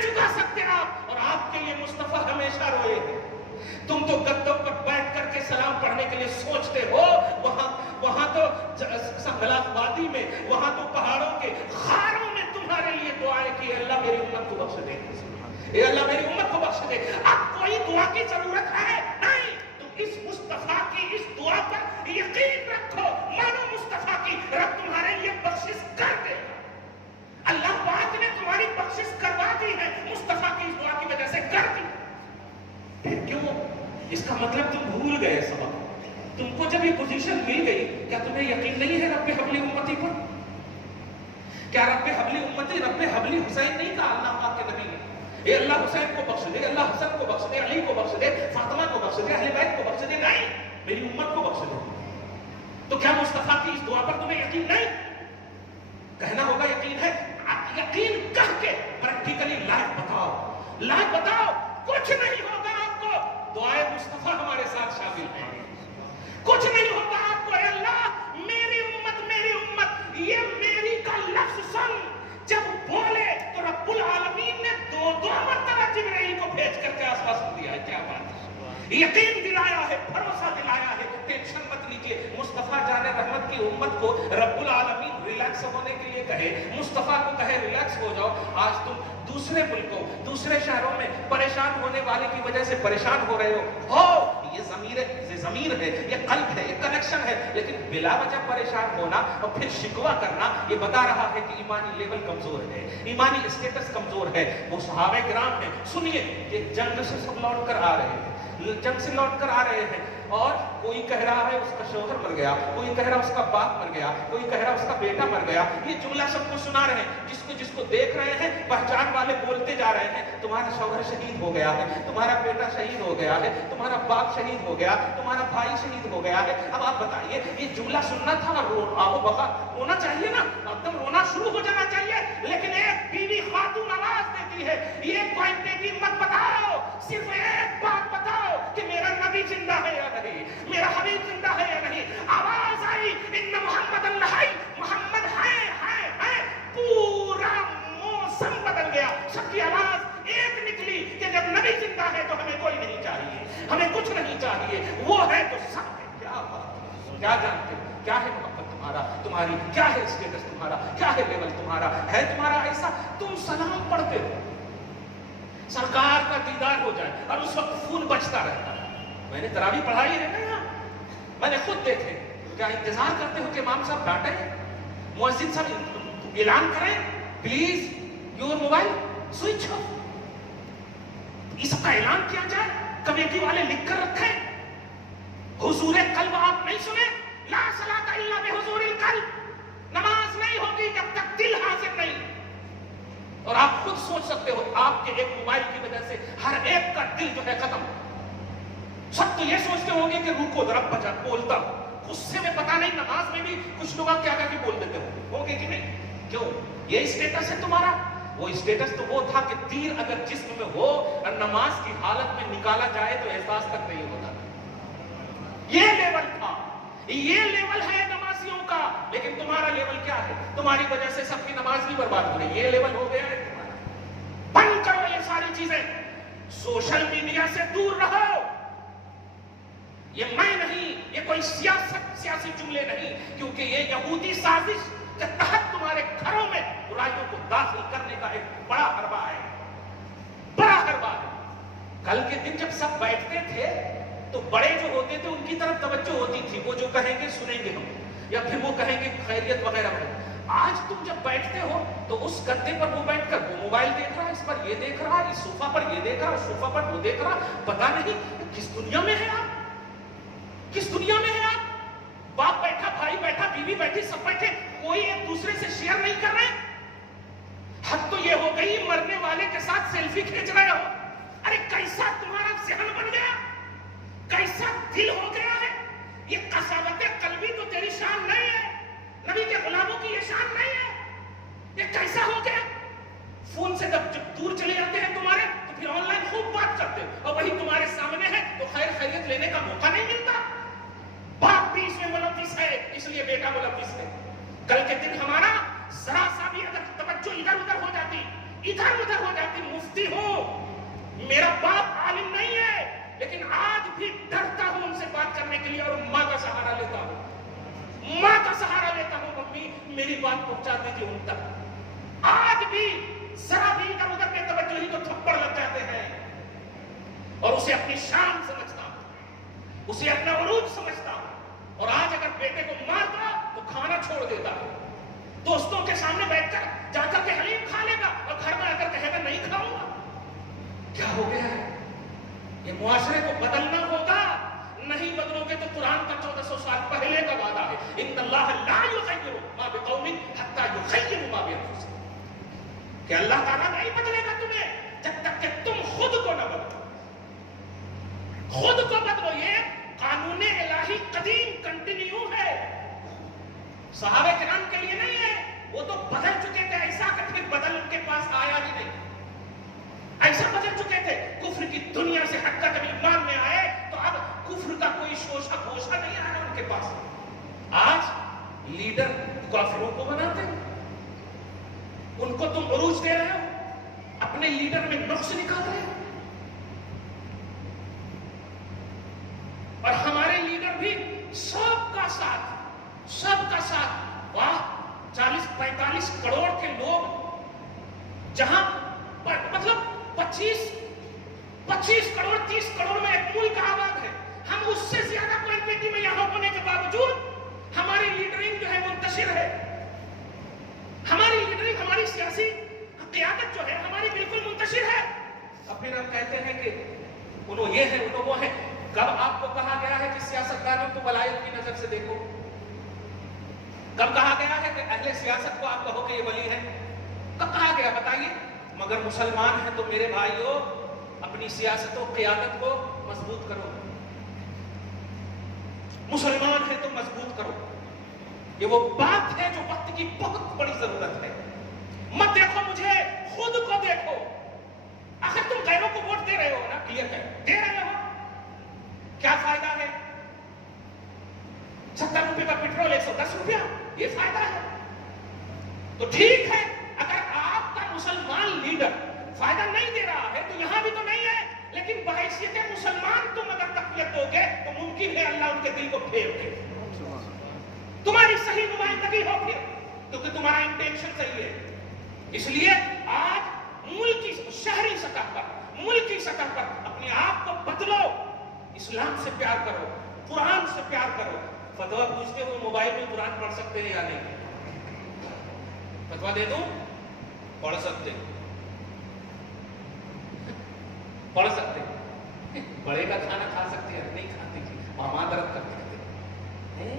چکا سکتے آپ, اور آپ کے لیے مصطفیٰ ہمیشہ روئے ہیں. تم تو گدوں پر بیٹھ کر کے سلام پڑھنے کے لیے سوچتے ہو, وہاں تو سنگلاخ وادی میں, وہاں تو پہاڑوں کے غاروں میں تمہارے لیے دعائیں کی اللہ میری امت کو بخش دے, اے اللہ میری امت کو بخش دے. اب کوئی دعا کی ضرورت ہے نہیں, تم اس مصطفیٰ کی اس دعا پر یقین رکھو, مانو مصطفیٰ کی, رب تمہارے لیے بخشش کر دے. اللہ پاک نے تمہاری بخشش کروا دی ہے, مصطفیٰ کی اس دعا کی وجہ سے کر دی. پھر کیوں؟ اس کا مطلب تم بھول گئے سبق. تم کو جب یہ پوزیشن مل گئی, کیا تمہیں یقین نہیں ہے رب حبلی امتی پر؟ کیا رب حبلی امتی, رب حبلی حسین نہیں کہا اللہ پاک کے نبی نے؟ اے اللہ حسین کو بخش دے, اللہ حسن کو بخش دے, علی کو بخش دے, فاطمہ کو بخش دے, اہل بیت کو بخش دے. نہیں, میری امت کو بخش دے. تو کیا مصطفیٰ کی اس دعا پر تمہیں یقین نہیں؟ کہنا ہوگا یقین ہے، یقین کہہ کے پریکٹیکلی لائف بتاؤ، کچھ نہیں ہوگا آپ کو، دعائے مصطفیٰ ہمارے ساتھ شامل ہیں، کچھ نہیں ہوگا آپ کو۔ اے اللہ میری امت یہ میری کا لفظ سن، جب بولے تو رب العالمین نے 2 مرتبہ جبرائیل کو بھیج کر کے آسمان دیا ہے۔ کیا بات ہے، یقین دلایا ہے، بھروسہ دلایا ہے، ٹینشن مت لیجیے۔ مصطفیٰ جان رحمت کی امت کو رب العالمین ریلیکس ہونے کے لیے کہے، مصطفیٰ کو کہے ریلیکس ہو جاؤ۔ آج تم دوسرے ملکوں، دوسرے شہروں میں پریشان ہونے والے کی وجہ سے پریشان ہو رہے ہو، یہ ضمیر ہے، یہ قلب ہے، یہ کنیکشن ہے، لیکن بلا وجہ پریشان ہونا اور پھر شکوہ کرنا یہ بتا رہا ہے کہ ایمانی لیول کمزور ہے، ایمانی اسٹیٹس کمزور ہے۔ وہ صحابہ کرام ہیں، سنیے کہ جنگ سے سب لوٹ کر آ رہے ہیں، اور کوئی کہہ رہا ہے اس کا شوہر مر گیا، کوئی کہہ رہا اس کا باپ مر گیا، کوئی کہہ رہا اس کا بیٹا مر گیا۔ یہ جملہ سب کو سنا رہے ہیں، جس کو دیکھ رہے ہیں، پہچان والے بولتے جا رہے ہیں، تمہارا شوہر شہید ہو گیا ہے، تمہارا بیٹا شہید ہو گیا ہے، تمہارا باپ شہید ہو گیا، تمہارا بھائی شہید ہو گیا ہے۔ اب آپ بتائیے، یہ جملہ سننا تھا اور آہو بخا ہونا چاہیے نا، ایک دم رونا شروع ہو جانا چاہیے، لیکن ایک بیوی خاتون آواز دیتی ہے، یہ پوائنٹے کی مت بتاؤ، صرف ایک بات بتاؤ کہ میرا نبی زندہ ہے یا نہیں، میرا حبیب زندہ ہے یا نہیں۔ آواز آئی، ان محمد اللہ، محمد ہے، پورا موسم بدل گیا، سب کی آواز ایک نکلی کہ جب نبی زندہ ہے تو ہمیں کوئی نہیں چاہیے، ہمیں کچھ نہیں چاہیے، وہ ہے تو سب ہے۔ کیا بات، کیا جانتے ہو کیا ہے محبت تمہارا، تمہاری کیا ہے اسٹیٹس تمہارا، کیا ہے لیول تمہارا، ہے تمہارا ایسا تم سلام پڑھتے ہو، سرکار کا دیدار ہو جائے اور اس وقت خون بچتا رہتا ہے۔ میں نے تراویح پڑھائی ہے نا یہاں، میں نے خود دیکھے، کیا انتظار کرتے ہو کہ امام صاحب ڈانٹیں، مؤذن صاحب اعلان کریں please your mobile switch off, اس کا اعلان کیا جائے، کمیٹی والے لکھ کر رکھیں، حضور قلب آپ نہیں سنیں، لا صلاۃ الا بحضور القلب، نماز نہیں ہوگی جب تک دل حاضر نہیں۔ اور آپ خود سوچ سکتے ہو، آپ کے ایک موبائل کی وجہ سے ہر ایک کا دل جو ہے ختم۔ سب تو یہ سوچتے ہوں گے کہ روکو ذرا بچا بولتا، غصے میں پتہ نہیں نماز میں بھی کچھ لوگ کیا کہہ کے بول دیتے ہوں گے کہ نہیں، کیوں؟ یہ اسٹیٹس ہے تمہارا۔ وہ اسٹیٹس تو وہ تھا کہ تیر اگر جسم میں ہو اور نماز کی حالت میں نکالا جائے تو احساس تک نہیں ہوتا، یہ لیول تھا، یہ لیول ہے نمازیوں کا۔ لیکن تمہارا لیول کیا ہے؟ تمہاری وجہ سے سب کی نماز بھی برباد ہو گئی، یہ لیول ہو گیا ہے تمہارا۔ بند کرو یہ ساری چیزیں، سوشل میڈیا سے دور رہو۔ یہ میں نہیں، یہ کوئی سیاسی جملے نہیں، کیونکہ یہ یہودی سازش کے تحت تمہارے گھروں میں برائیوں کو داخل کرنے کا ایک بڑا حربہ ہے، بڑا حربہ ہے۔ کل کے دن جب سب بیٹھتے تھے تو بڑے جو ہوتے تھے ان کی طرف توجہ ہوتی تھی، وہ جو کہیں گے سنیں گے ہم، یا پھر وہ کہیں گے خیریت وغیرہ وغیرہ۔ آج تم جب بیٹھتے ہو تو اس گدے پر وہ بیٹھ کر وہ موبائل دیکھ رہا ہے، اس پر یہ دیکھ رہا ہے، اس صوفہ پر یہ دیکھ رہا ہے، صوفہ پر وہ دیکھ رہا، پتہ نہیں کس دنیا میں ہے آپ، کس دنیا میں ہے آپ۔ باپ بیٹھا، بھائی بیٹھا، بیوی بیٹھی، سب بیٹھے، کوئی ایک دوسرے سے شیئر نہیں کر رہے۔ حد تو یہ ہو گئی مرنے والے کے ساتھ سیلفی کھینچ رہے ہو۔ ارے کیسا تمہارا ذہن بن گیا، کیسا دل ہو گیا ہے۔ یہ قساوت قلبی تو تیری شان نہیں ہے، نبی کے غلاموں کی یہ شان نہیں ہے۔ یہ کیسا ہو گیا؟ فون سے جب دور چلے جاتے ہیں تمہارے تو پھر آن لائن خوب بات کرتے ہو، اور وہی تمہارے سامنے ہے تو خیر خیریت لینے کا موقع نہیں ملتا۔ باپ بھی اس میں ملوث ہے، اس لیے بیٹا ملوث ہے۔ کل کے دن ہمارا ذرا سا بھی اگر توجہ ادھر ادھر ہو جاتی، مفتی ہوں، میرا باپ عالم نہیں ہے، لیکن آج بھی ڈرتا ہوں ان سے بات کرنے کے لیے، اور ماں کا سہارا لیتا ہوں، ماں کا سہارا لیتا ہوں، ممی میری بات پہنچا دیجیے ان تک۔ آج بھی ذرا بھی ادھر ادھر میں توجہ ہی تو تھپڑ لگ جاتے ہیں، اور اسے اپنی شان سمجھتا ہوں، اسے اپنا عروج سمجھتا ہوں۔ اور آج اگر بیٹے کو مارتا تو کھانا چھوڑ دیتا، دوستوں کے سامنے بیٹھ کر جا کر کے حلیم کھا لے گا، اور گھر میں آ کر کہے گا نہیں کھاؤں گا۔ کیا ہو گیا ہے؟ یہ معاشرے کو بدلنا ہوگا، نہیں بدلو گے تو قرآن کا 1400 سال پہلے کا وعدہ ہے، ان اللہ لا یغیر ما بقوم حتی یغیروا ما بانفسہم، کہ اللہ تعالیٰ نہیں بدلے گا تمہیں جب تک کہ تم خود کو نہ بدلو، خود کو بدلو۔ یہ قانون الہی قدیم کنٹینیو ہے، صحابہ کرام کے لیے نہیں ہے، وہ تو بدل چکے تھے، ایسا کہ پھر بدل ان کے پاس آیا ہی نہیں، ایسا بدل چکے تھے، کفر کی دنیا سے ہٹ کر جب ایمان میں آئے تو اب کفر کا کوئی شوشہ گوشہ نہیں آیا ان کے پاس۔ آج لیڈر کافروں کو بناتے ہیں، ان کو تم عروج دے رہے ہو، اپنے لیڈر میں نقص نکال رہے ہو، اور ہمارے لیڈر بھی سب کا ساتھ، واہ 40-45 کروڑ کے لوگ، جہاں مطلب 25 کروڑ 30 کروڑ میں ایک ملک آباد ہے، ہم اس سے زیادہ کوانٹٹی میں یہاں ہونے کے باوجود ہماری لیڈرنگ جو ہے منتشر ہے، ہماری لیڈرنگ، ہماری سیاسی قیادت جو ہے ہماری بالکل منتشر ہے۔ اب پھر ہم کہتے ہیں کہ انہوں یہ ہے، انہوں وہ ہے۔ کب آپ کو کہا گیا ہے کہ سیاستدانوں کو ولایت کی نظر سے دیکھو؟ کب کہا گیا ہے کہ اہل سیاست کو آپ کہو کہ یہ ولی ہے؟ کب کہا گیا بتائیے؟ مگر مسلمان ہیں تو میرے بھائیوں اپنی سیاست و قیادت کو مضبوط کرو، مسلمان ہیں تو مضبوط کرو، یہ وہ بات ہے جو وقت کی بہت بڑی ضرورت ہے۔ مت دیکھو مجھے، خود کو دیکھو۔ آخر تم غیروں کو ووٹ دے رہے ہو نا، کلیئر ہے، دے رہے ہو، کیا فائدہ ہے؟ 70 روپے کا پیٹرول 110 روپیہ، یہ فائدہ ہے؟ تو ٹھیک ہے، اگر آپ کا مسلمان لیڈر فائدہ نہیں دے رہا ہے تو یہاں بھی تو نہیں ہے، لیکن بحیثیت مسلمان تم اگر تقویت دو گے تو ممکن ہے اللہ ان کے دل کو پھیر دے، تمہاری صحیح نمائندگی ہو پھر، کیونکہ تمہارا انٹینشن صحیح ہے۔ اس لیے آج ملکی شہری سطح پر، ملکی سطح پر اپنے آپ کو بدلو، اسلام سے پیار کرو، قرآن سے پیار کرو۔ فتویٰ پوچھتے ہو موبائل میں قرآن پڑھ سکتے ہیں یا نہیں؟ فتویٰ دے دوں؟ پڑھ سکتے، پڑھ سکتے، بڑے کا کھانا کھا سکتے ہیں، نہیں کھاتے تھے، پاما درد کرتے تھے،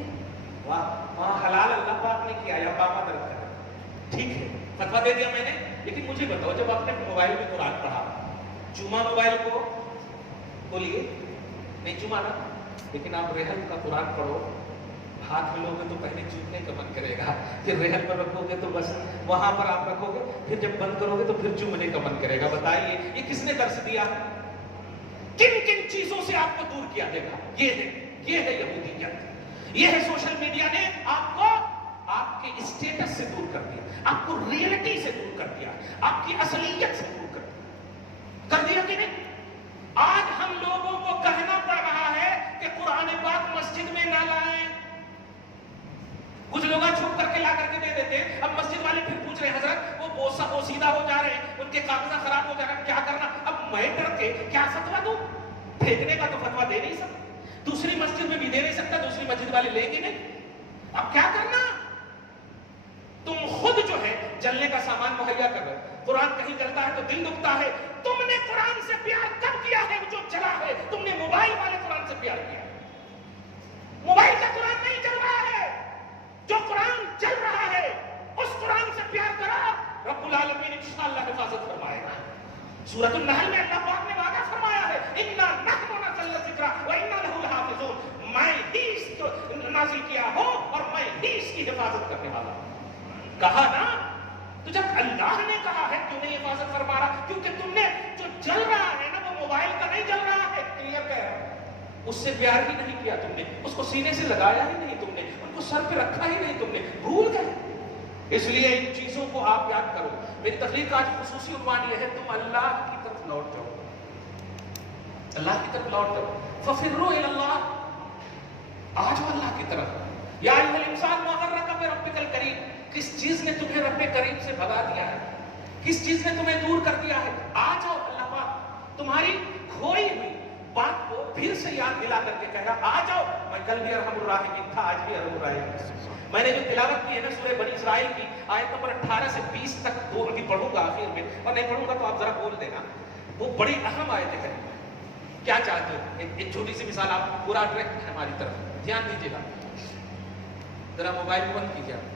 وہاں حلال اللہ پاک نے کیا یا پاما درد کرتے، ٹھیک ہے فتویٰ دے دیا میں نے۔ لیکن مجھے بتاؤ، جب آپ نے موبائل میں قرآن پڑھا، چوما موبائل کو؟ بولیے نہیں چوما نا، لیکن آپ رحل کا قرآن پڑھو، ہاتھ ملو گے تو پہلے چومنے کا من کرے گا، پھر رحل پر رکھو گے تو بس وہاں پر آپ رکھو گے، پھر جب بند کرو گے تو پھر چومنے کا من کرے گا۔ بتائیے یہ کس نے درس دیا؟ کن کن چیزوں سے آپ کو دور کیا؟ دیکھا، یہ ہے یہودیت، یہ ہے سوشل میڈیا نے آپ کو آپ کے اسٹیٹس سے دور کر دیا، آپ کو ریئلٹی سے دور کر دیا، آپ کی اصلیت سے دور کر دیا کہ نہیں؟ آج ہم لوگوں کو کہنا پڑ رہا ہے کہ قرآن پاک مسجد میں نہ لائیں، کچھ لوگ چھپ کر کے لا کر کے دے دیتے ہیں، اب مسجد والے پھر پوچھ رہے ہیں حضرت وہ سیدھا ہو جا رہے ہیں، ان کے کاغذات خراب ہو جا رہے ہیں، کیا کرنا؟ اب میں ڈر کے کیا فتویٰ دوں؟ پھینکنے کا تو فتویٰ دے نہیں سکتا، دوسری مسجد میں بھی دے نہیں سکتا، دوسری مسجد والے لیں گے نہیں، اب کیا کرنا؟ تم خود جو ہے جلنے کا سامان مہیا کر رہے ہو، قرآن کہیں جلتا ہے تو دل دکھتا ہے۔ تم نے قرآن سے پیار کب کیا ہے جو جلا ہے؟ تم نے موبائل والے قرآن سے پیار کیا، موبائل کا قرآن نہیں چل رہا ہے، جو قرآن چل رہا ہے اس قرآن سے پیار کرو، رب العالمین انشاءاللہ حفاظت فرمائے گا۔ سورۃ النحل میں اللہ پاک نے وعدہ فرمایا ہے، اِنَّا نَحْنُ نَزَّلْنَا الذِّکْرَ وَإِنَّا لَهُ لَحَافِظُونَ، میں ہی اس کو نازل کیا ہوں اور میں ہی اس کی حفاظت کرنے والا ہوں۔ کہا نا، تو جب اللہ نے کہا ہے کیوں نہیں حفاظت فرما رہا؟ کیونکہ تم نے جو جل رہا ہے نا وہ موبائل کا نہیں جل رہا ہے، کلیئر کہہ رہا ہے، اس سے پیار ہی نہیں کیا تم نے، اس کو سینے سے لگایا ہی نہیں تم نے، ان کو سر پہ رکھا ہی نہیں تم نے، بھول گئے۔ اس لیے ان چیزوں کو آپ یاد کرو۔ میری تقریر کا آج خصوصی عنوان یہ ہے، تم اللہ کی طرف لوٹ جاؤ، اللہ کی طرف لوٹ جاؤ، ففروا الی اللہ، آ جاؤ اللہ کی طرف۔ یا ایھا الانسان ما غرک بربک الکریم، کس چیز نے تمہیں رب کریم سے بھگا دیا ہے، کس چیز نے تمہیں دور کر دیا ہے؟ آ جاؤ، اللہ پاک تمہاری کھوئی ہوئی بات کو پھر سے یاد دلا کر کے کہہ رہا، آ جاؤ، میں کل بھی ارحم الراحمین تھا، آج بھی ارحم الراحمین۔ میں نے جو تلاوت کی ہے نا سورہ بنی اسرائیل کی آیت نمبر 18 سے 20 تک دو ابھی پڑھوں گا آخر میں، اور نہیں پڑھوں گا تو آپ ذرا بول دینا، وہ بڑی اہم آیت ہے۔ کیا چاہتے ہو؟ ایک چھوٹی سی مثال، آپ پورا ڈائریکٹ ہے ہماری طرف، دھیان دیجیے گا، ذرا موبائل بند کیجیے آپ۔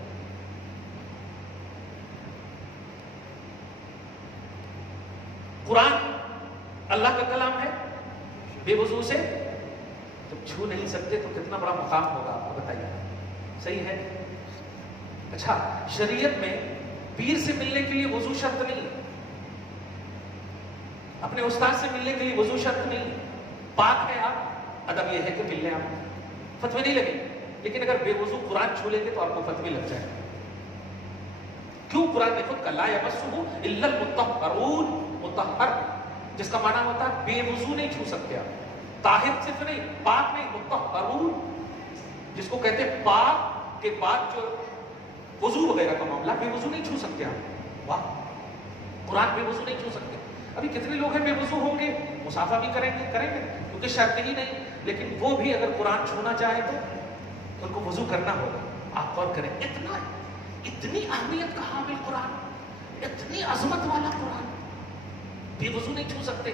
قرآن اللہ کا کلام ہے، بے وضو سے جب چھو نہیں سکتے تو کتنا بڑا مقام ہوگا آپ کو بتائیے، صحیح ہے؟ اچھا شریعت میں پیر سے ملنے کے لیے وضو شرط نہیں ہے، اپنے استاد سے ملنے کے لیے وضو شرط نہیں ہے، پاک ہے آپ، ادب یہ ہے کہ مل لیں آپ، فتوی نہیں لگے. لیکن اگر بے وضو قرآن چھو لیں گے تو آپ کو فتوی لگ جائے. کیوں؟ قرآن نے خود کہا لا یمسہ الا المطہرون، مطہر جس کا معنی ہوتا ہے بے وضو نہیں چھو سکتے آپ. طاہر صرف نہیں، پاک نہیں، مطہرون جس کو کہتے ہیں پاک کے بعد جو وضو وغیرہ کا معاملہ، بے وضو نہیں چھو سکتے آپ. واہ، قرآن بے وضو نہیں چھو سکتے. ابھی کتنے لوگ ہیں بے وضو ہوں گے، مسافہ بھی کریں گے کیونکہ شرط ہی نہیں. لیکن وہ بھی اگر قرآن چھونا چاہے تو ان کو وضو کرنا ہوگا. آپ غور کریں، اتنی اہمیت کا حامل قرآن، اتنی عظمت والا قرآن، بے وضو نہیں چھو سکتے.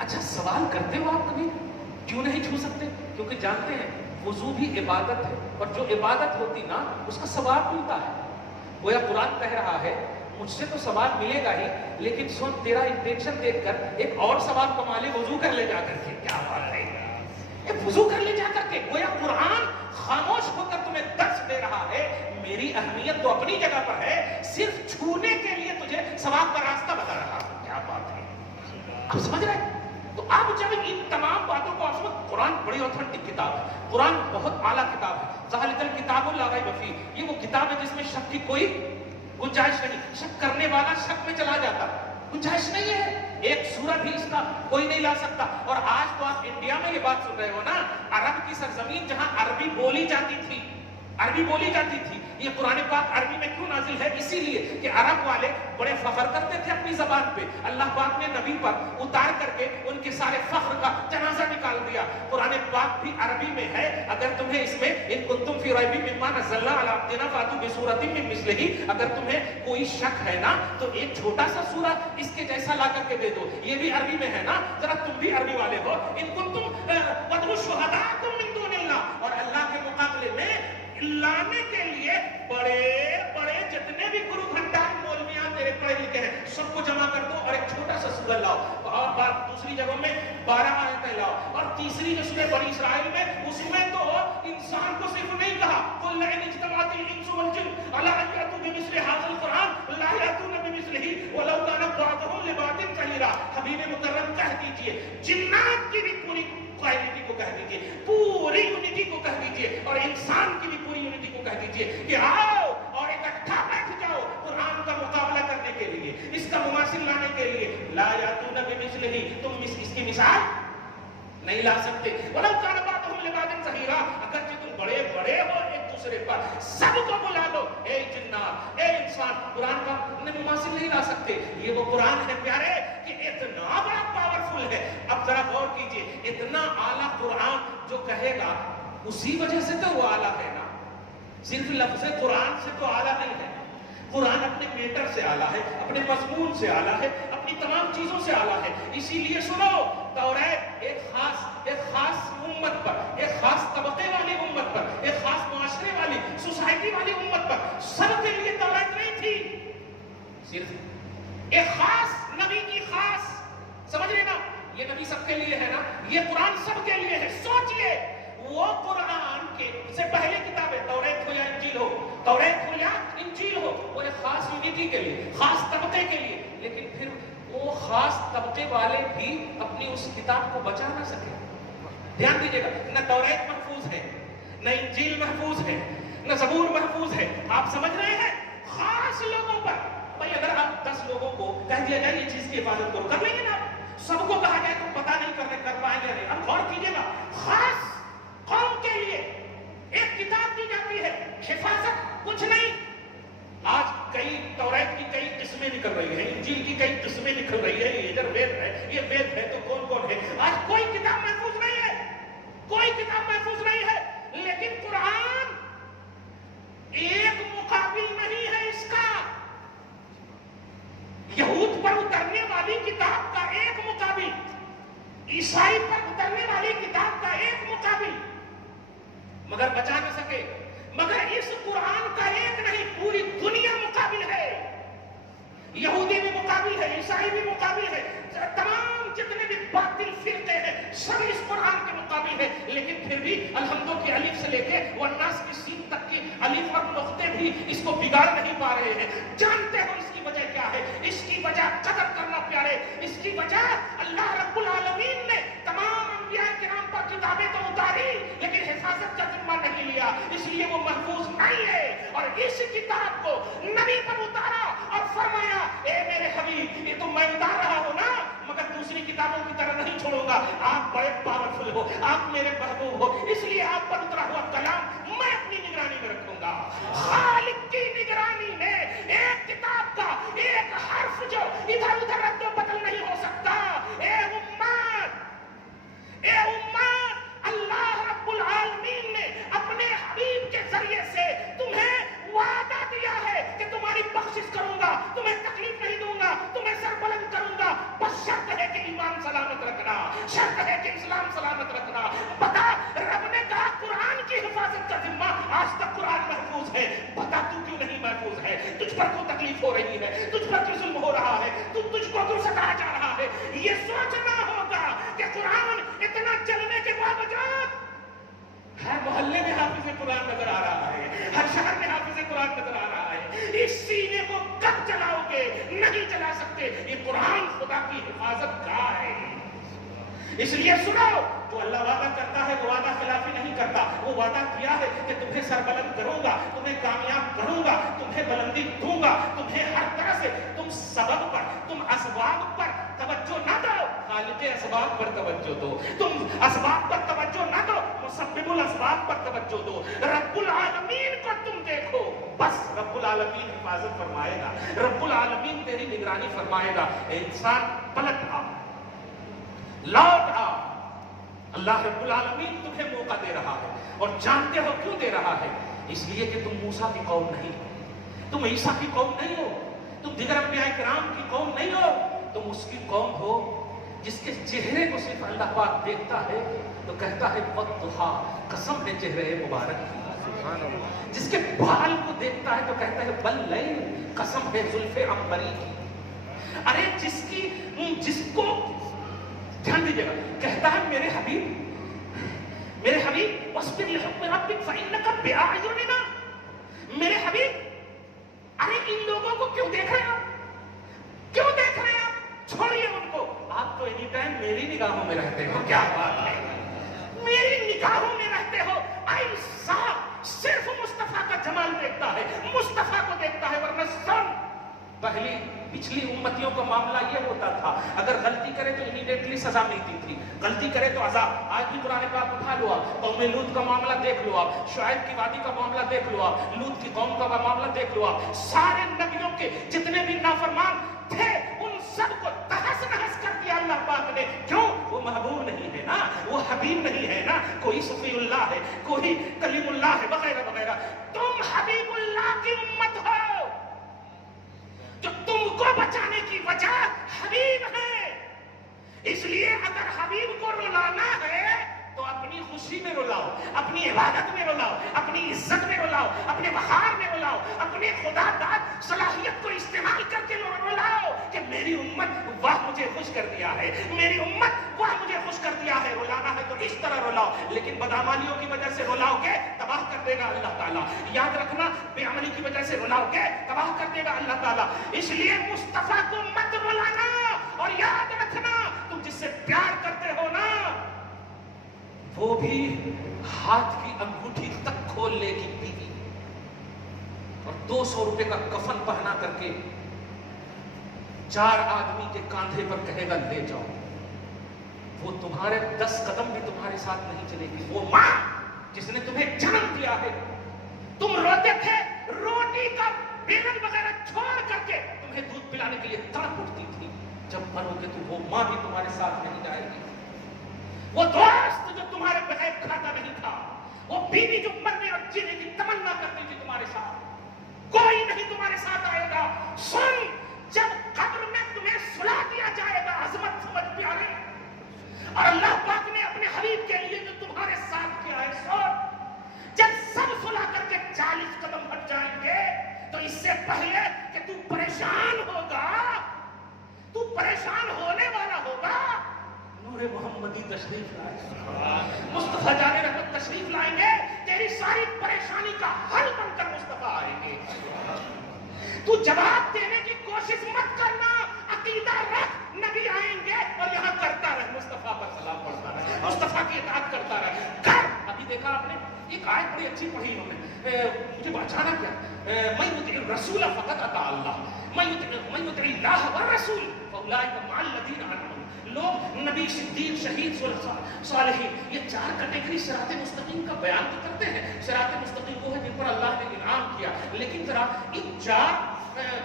اچھا سوال کرتے ہو آپ کبھی کیوں نہیں چھو سکتے؟ کیونکہ جانتے ہیں وضو بھی عبادت ہے، اور جو عبادت ہوتی نا اس کا ثواب ملتا ہے. گویا قرآن کہہ رہا ہے مجھ سے تو ثواب ملے گا ہی، لیکن سن تیرا انٹینشن دیکھ کر ایک اور ثواب کما لے، وضو کر لے جا کر کے. کیا بات ہے، وضو کر لے جا کر کے. گویا قرآن خاموش ہو کر تمہیں درس دے رہا ہے میری اہمیت تو اپنی جگہ پر ہے، صرف چھونے کے لیے تجھے ثواب کا راستہ بتا رہا. کیا بات ہے، آپ سمجھ رہے ہیں؟ تو اب جب ان تمام باتوں کو آپ سمجھ، قرآن بڑی اوتھینٹک کتاب ہے، قرآن بہت اعلیٰ کتاب ہے. ذالک الکتاب لا ریب فیہ، یہ وہ کتاب ہے جس میں شک کی کوئی گنجائش نہیں. شک کرنے والا شک میں چلا جاتا، گنجائش نہیں ہے. ایک سورہ بھی اس کا کوئی نہیں لا سکتا. اور آج تو آپ انڈیا میں یہ بات سن رہے ہو نا، عرب کی سرزمین جہاں عربی بولی جاتی تھی، یہ قرآن پاک عربی میں کیوں نازل ہے؟ اسی لیے کہ عرب والے بڑے فخر کرتے تھے اپنی زبان پہ. اللہ پاک نے نبی پر اتار کر کے ان کے سارے فخر کا جنازہ نکال دیا. قرآن پاک بھی عربی میں ہے. اگر تمہیں اس میں ان کنتم فی ریب مما نزلنا علی عبدنا فاتوا بسورۃ من مثلہ، اگر تمہیں کوئی شک ہے نا تو ایک چھوٹا سا سورہ اس کے جیسا لا کر کے دے دو. یہ بھی عربی میں ہے نا، ذرا تم بھی عربی والے ہو. ان کنتم وادعوا شہداءکم من دون اللہ، اور اللہ کے مقابلے میں لانے کے لیے بڑے بڑے جتنے بھی گرو گھنٹال مولویاں تیرے پڑھے لکھے ہیں سب کو جمع کر دو اور ایک چھوٹا سا سورہ لاؤ. اور بات دوسری جگہوں میں 12 آیتیں لاؤ. اور تیسری جو سورہ بنی اسرائیل میں، اس میں تو انسان کو صرف نہیں کہا قل لئن اجتمعت الانس والجن علی ان یأتوا بمثل هذا القرآن لا یأتون بمثلہ ولو کان بعضهم لبعض ظہیرا. حبیب مکرم کہہ دیجئے جنات کی بھی پوری کوالٹی کو کہہ دیجئے، پوری یونٹی کو کہہ دیجئے، اور انسان کی بھی پوری یونٹی کو کہہ دیجئے کہ آؤ اور اکٹھا بیٹھ جاؤ قرآن کا مقابلہ کرنے کے لیے، اس کا مماثل لانے کے لیے. لا یاتون بمثلہ، تم اس کی مثال نہیں لا سکتے. ولو کان بعضهم لبعض ظہیرا، اگرچہ تم بڑے بڑے ہو ایک دوسرے پر، سب کو بلا لو. اے جنات، اے انسان، قرآن کا مماثل نہیں لا سکتے. یہ وہ قرآن ہے پیارے کہ اتنا بڑا پاورفل ہے. اب ذرا غور کیجئے، اتنا اعلیٰ قرآن جو کہے گا اسی وجہ سے تو وہ اعلیٰ ہے نا، صرف لفظ قرآن سے تو اعلیٰ نہیں ہے. قرآن اپنے میٹر سے اعلیٰ ہے، اپنے مضمون سے اعلیٰ ہے، اپنی تمام چیزوں سے اعلیٰ ہے. اسی لیے سنو، توریت ایک خاص امت پر، ایک خاص طبقے والی امت پر، ایک خاص معاشرے والی سوسائٹی والی امت پر، سب کے لیے توریت نہیں تھی. صرف ایک خاص نبی کی خاص، سمجھ رہے نا، یہ نبی سب کے لیے ہے نا، یہ قرآن سب کے لیے ہے. سوچئے وہ قرآن کے سے پہلے کتابیں توریت ہو یا انجیل ہو، توریت ہو یا انجیل ہو، وہ ایک خاص یونٹی کے لیے، خاص طبقے کے لیے. لیکن پھر وہ خاص طبقے والے بھی اپنی اس کتاب کو بچا نہ سکے. دھیان دیجیے گا، نہ توریت محفوظ ہے، نہ انجیل محفوظ ہے، نہ زبور محفوظ ہے. آپ سمجھ رہے ہیں؟ خاص لوگوں پر. بھائی اگر آپ 10 لوگوں کو کہہ دیا جائے یہ چیز کی حفاظت کرو، کر لیں گے نا؟ سب کو کہا جائے تو پتہ نہیں کر پائیں گے نہیں. اب غور کیجیے گا، خاص قوم کے لیے ایک کتاب دی جاتی ہے، حفاظت کچھ نہیں. آج کئی توریت کی کئی قسمیں نکل رہی ہیں، انجیل کی کئی قسمیں نکل رہی ہیں. یہ ادھر وید ہے، یہ وید ہے تو کون کون ہے؟ آج کوئی کتاب محفوظ نہیں ہے، کوئی کتاب محفوظ نہیں ہے. لیکن قرآن ایک مقابل نہیں ہے اس کا. یہود پر اترنے والی کتاب کا ایک مقابل، عیسائی پر اترنے والی کتاب کا ایک مقابل، مگر بچا نہ سکے. مگر اس قرآن کا ایک نہیں، پوری دنیا مقابل ہے. یہودی بھی مقابل ہے، عیسائی بھی مقابل ہے، تمام جتنے بھی باطل فرقے ہیں سب اس قرآن کے مقابل ہے. لیکن پھر بھی الحمدو کی الف سے لے کے والناس کی سین تک کی الف اور نقطے بھی بھی اس کو بگاڑ نہیں پا رہے ہیں. جانتے ہو اس کی وجہ کیا ہے؟ اس کی وجہ قدر کرنا پیارے، اس کی وجہ اللہ رب العالمین نے تمام انبیاء کرام پر کتابیں تو اتاری لیکن حفاظت کا ذمہ نہیں لیا، اس لیے وہ محفوظ نہیں ہے. اور اس کتاب کو نبی پر اتارا اور فرمایا اے میرے حبیب یہ تو میں اتار رہا ہوں نا، مگر دوسری کتابوں کی طرح نہیں چھوڑوں گا. آپ بڑے پاورفل ہو، آپ میرے محبوب ہو، اس لیے آپ پر اترا ہوا کلام میں اپنی نگرانی میں رکھوں گا. خالق کی نگرانی میں ایک کتاب کا ایک حرف جو ادھر ادھر رد و بدل نہیں ہو سکتا. اے امت، اللہ رب العالمین نے اپنے حبیب کے ذریعے سے تمہیں وعدہ دیا ہے کہ تمہاری بخشش کروں گا، تمہیں تکلیف نہیں دوں گا، تمہیں سر بلند کروں گا، بس شرط ہے کہ ایمان سلامت رکھنا، شرط ہے کہ اسلام سلامت رکھنا. بتا، رب نے کہا قرآن کی حفاظت کا ذمہ، آج تک قرآن محفوظ ہے، بتا تو کیوں نہیں محفوظ ہے؟ تجھ پر کیوں تکلیف ہو رہی ہے؟ تجھ پر کیوں ظلم ہو رہا ہے؟ تجھ کو کیوں ستایا جا رہا ہے؟ یہ سوچنا ہوگا کہ قرآن اتنا چلنے کے باوجود ہر محلے میں حافظ قرآن نظر آ رہا ہے، ہر شہر میں حافظ قرآن نظر آ رہا ہے. اس سینے کو کب چلاؤ گے؟ نہیں چلا سکتے. یہ قرآن خدا کی حفاظت کا ہے. اس لیے سنو، جو اللہ وعدہ کرتا ہے وہ وعدہ خلافی نہیں کرتا. وہ وعدہ کیا ہے کہ تمہیں سربلند کروں گا، تمہیں کامیاب کروں گا، تمہیں بلندی دوں گا، تمہیں ہر طرح سے. تم سبب پر، تم اسباب پر توجہ نہ دو، خالق اسباب پر توجہ دو. تم اسباب پر توجہ نہ دو، مسبب الاسباب پر توجہ دو. رب العالمین کو تم دیکھو، بس رب العالمین حفاظت فرمائے گا، رب العالمین تیری نگرانی فرمائے گا. اے انسان پلٹ آ، لوٹ آ. اللہ رب العالمین تمہیں موقع دے رہا ہے، اور جانتے ہو کیوں دے رہا ہے؟ اس لیے کہ تم موسیٰ کی قوم نہیں ہو، تم عیسیٰ کی قوم نہیں ہو، تم دیگر انبیاء کرام کی قوم نہیں ہو. تم اس کی قوم ہو جس کے چہرے کو صرف اللہ پاک دیکھتا ہے تو کہتا ہے والضحیٰ، قسم ہے چہرے مبارک کی. جس کے بال کو دیکھتا ہے تو کہتا ہے واللیل، قسم ہے زلف عنبری کی. ارے جس کو دھیان دیجیے گا، کہتا ہے میرے حبیب واصبر لحکم ربک فإنک بأعیننا. میرے حبیب، ارے ان لوگوں کو کیوں دیکھ رہے ہیں آپ؟ کیوں دیکھ رہے ہیں آپ؟ چھوڑیے ان کو، آپ تو اینی ٹائم میری نگاہوں میں رہتے ہو. کیا بات ہے، میری نگاہوں میں رہتے ہو. ایسا صرف مصطفیٰ کا جمال دیکھتا ہے، مصطفیٰ کو دیکھتا ہے. ورنہ سن، پچھلی امتیوں کا معاملہ یہ ہوتا تھا، اگر غلطی کرے تو امیڈیٹلی سزا ملتی تھی، غلطی کرے تو عذاب. آج بھی قرآن پاک اٹھا لو آپ، قوم لوط کا معاملہ دیکھ لو آپ، شعیب کی وادی کا معاملہ دیکھ لو آپ، لوط کی قوم کا معاملہ دیکھ لو آپ. سارے نبیوں کے جتنے بھی نافرمان تھے ان سب کو تہس نہس کر دیا اللہ پاک نے. کیوں؟ وہ محبوب نہیں ہے نا، وہ حبیب نہیں ہے نا، کوئی صفی اللہ ہے، کوئی کلیم اللہ ہے، وغیرہ وغیرہ. تم حبیب اللہ کی امت ہو، جو تم کو بچانے کی وجہ حبیب ہے. اس لیے اگر حبیب کو رلانا ہے تو اپنی خوشی میں رلاؤ، اپنی عبادت میں رلاؤ، اپنی عزت میں رلاؤ، اپنے وقار میں رلاؤ، اپنے خدا داد صلاحیت کو استعمال کر کے رلاؤ کہ میری امت واہ مجھے خوش کر دیا ہے، میری امت واہ مجھے خوش کر دیا ہے. رلانا ہے تو اس طرح رلاؤ، لیکن بدعمالیوں کی وجہ سے رلاؤ گے تباہ کر دے گا اللہ تعالیٰ. یاد رکھنا، بے عملی کی وجہ سے رلاؤ گے تباہ کر دے گا اللہ تعالیٰ. اس لیے مصطفیٰ کو مت رلانا. اور یاد رکھنا، تم جس سے پیار کرتے ہو نا، وہ بھی ہاتھ کی انگوٹھی تک کھول لے گی بیوی، اور 200 روپے کا کفن پہنا کر کے 4 آدمی کے کاندھے پر کہے گا لے جاؤ. وہ تمہارے 10 قدم بھی تمہارے ساتھ نہیں چلے گی. وہ ماں جس نے تمہیں جنم دیا ہے، تم روتے تھے، روٹی کا بیگن وغیرہ چھوڑ کر کے تمہیں دودھ پلانے کے لیے تڑپ اٹھتی تھی. جب مرو گے تو وہ ماں بھی تمہارے ساتھ نہیں جائے گی. وہ دوست جو تمہارے بغیر کھاتا نہیں تھا، وہ بیوی جو مرنے اور جینے کی تمنا کرتی تھی تمہارے ساتھ، کوئی نہیں تمہارے ساتھ آئے گا. سن، جب قبر میں تمہیں سلا دیا جائے گا، عظمت سمجھ پیارے، اور اللہ پاک نے اپنے حبیب کے لیے جو تمہارے ساتھ کیا ہے، سن، جب سب سلا کر کے 40 قدم ہٹ جائیں گے تو اس سے پہلے کہ تو پریشان ہوگا، تو پریشان ہونے والا ہوگا، نور محمدی تشریف لائے، مصطفیٰ جان رحمت تشریف لائیں گے. تیری ساری پریشانی کا حل بن کر مصطفیٰ آئیں گے. تو جواب دینے کی کوشش مت کرنا، عقیدہ رکھ نبی آئیں گے اور یہاں کرتا رہے، مصطفیٰ پر سلام پڑھتا رہے، مصطفیٰ کی اطاعت کرتا رہے، کر۔ ابھی دیکھا آپ نے ایک آیت بڑی اچھی پڑھی انہوں نے، مجھے بچانا کیا، میں یطع الرسول فقط اطاع اللہ، میں یطع اللہ والرسول فاولئک مع الذین انعم۔ لوگ نبی، صدیق، شہید، صالحین، یہ چار کیٹیگری صراط مستقیم کا بیان تو کرتے ہیں، صراط مستقیم وہ ہے جن پر اللہ نے انعام کیا، لیکن ذرا ان چار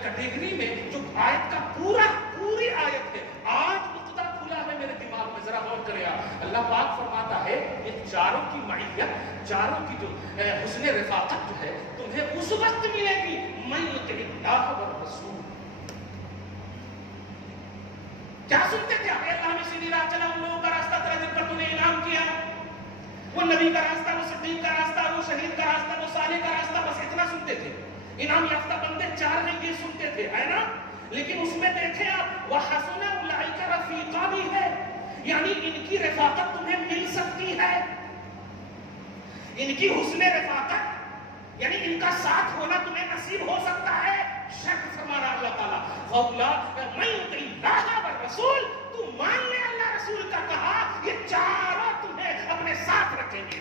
کیٹیگری میں جو آیت کا پوری آیت ہے، آج نقطہ کھلا ہے میرے دماغ میں، ذرا غور کرے آپ۔ اللہ پاک فرماتا ہے یہ چاروں کی معیت، چاروں کی جو حسن رفاقت جو ہے تمہیں اس وقت ملے گی، من یطع اللہ والرسول۔ کیا سنتے تھے آپ؟ اللہ میں سیدھی راہ چلا، ان لوگوں کا راستہ ترا جن پر تو نے انعام کیا، وہ نبی کا راستہ، وہ صدیق کا راستہ، وہ شہید کا راستہ، وہ صالح کا راستہ، بس اتنا سنتے تھے۔ انعام یافتہ بندے چار ہیں، یہ سنتے تھے، ہے نا؟ لیکن اس میں دیکھیں آپ وَحَسُنَ أُولَئِكَ رَفِيقًا بھی ہے، یعنی ان کی رفاقت تمہیں مل سکتی ہے، ان کی حسن رفاقت یعنی ان کا ساتھ ہونا تمہیں نصیب ہو سکتا ہے۔ شرط فرما رہا اللہ تعالیٰ فَأُولَئِكَ مَن يُطِعِ اللَّهَ وَالرَّسُولَ، تو مان لے اللہ رسول کا کہا، یہ چاروں تمہیں اپنے ساتھ رکھیں گے،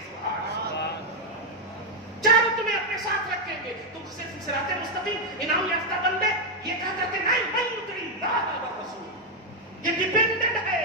چاروں تمہیں اپنے ساتھ رکھیں گے۔ تم صرف صراط مستقیم انعام یافتہ بندے یہ کہا کرتے نہیں، من یطع اللہ والرسول، یہ ڈیپینڈنٹ ہے،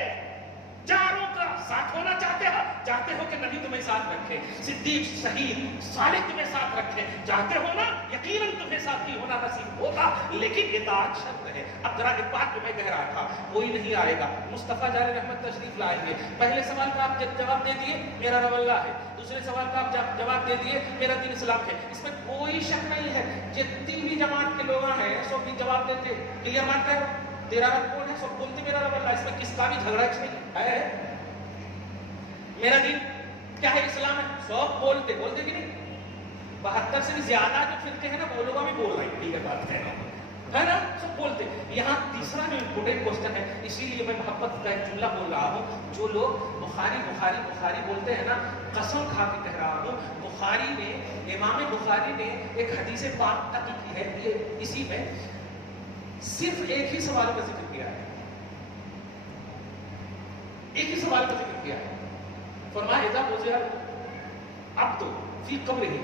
چاروں کا ساتھ ہونا چاہتے ہو کہ نبی تمہیں ساتھ رکھے، صدیق، شہید، صالح تمہیں ساتھ رکھے، چاہتے ہو نا، یقیناً تمہیں ساتھی ہونا نصیب ہوگا، لیکن اطاعت شرط ہے۔ اب ذرا ایک بات جو میں کہہ رہا تھا، کوئی نہیں آئے گا، مصطفیٰ جان رحمت تشریف لائیں گے، پہلے سوال کا آپ جواب دے دیے میرا رب اللہ ہے، دوسرے سوال کا آپ جواب دے دیے میرا دین اسلام ہے، اس میں کوئی شک نہیں ہے، جتنی بھی جماعت کے لوگ ہیں سب بھی جواب دیتے کلیئر مانتے ہیں تیرا رب کون ہے، سب بولتے میرا رب اللہ، اس میں کس کا بھی جھگڑا نہیں ہے۔ میرا دین کیا ہے، اسلام ہے، سب بولتے کہ نہیں، 72 سے بھی زیادہ جو فرقے ہیں نا وہ لوگ بھی بول رہے ہیں، ٹھیک ہے بات ہے نا، سب بولتے۔ یہاں تیسرا جو امپورٹنٹ کوسچن ہے، اسی لیے میں محبت کا ایک جملہ بول رہا ہوں، جو لوگ بخاری بولتے ہیں نا، قسم کھا کے کہہ رہا ہوں، امام بخاری نے ایک حدیث پاک تک کی ہے، یہ اسی میں صرف ایک ہی سوال کا ذکر کیا ہے، ایک ہی سوال کا ذکر کیا ہے، فرمایا اذا وضع العبد فی قبرہ،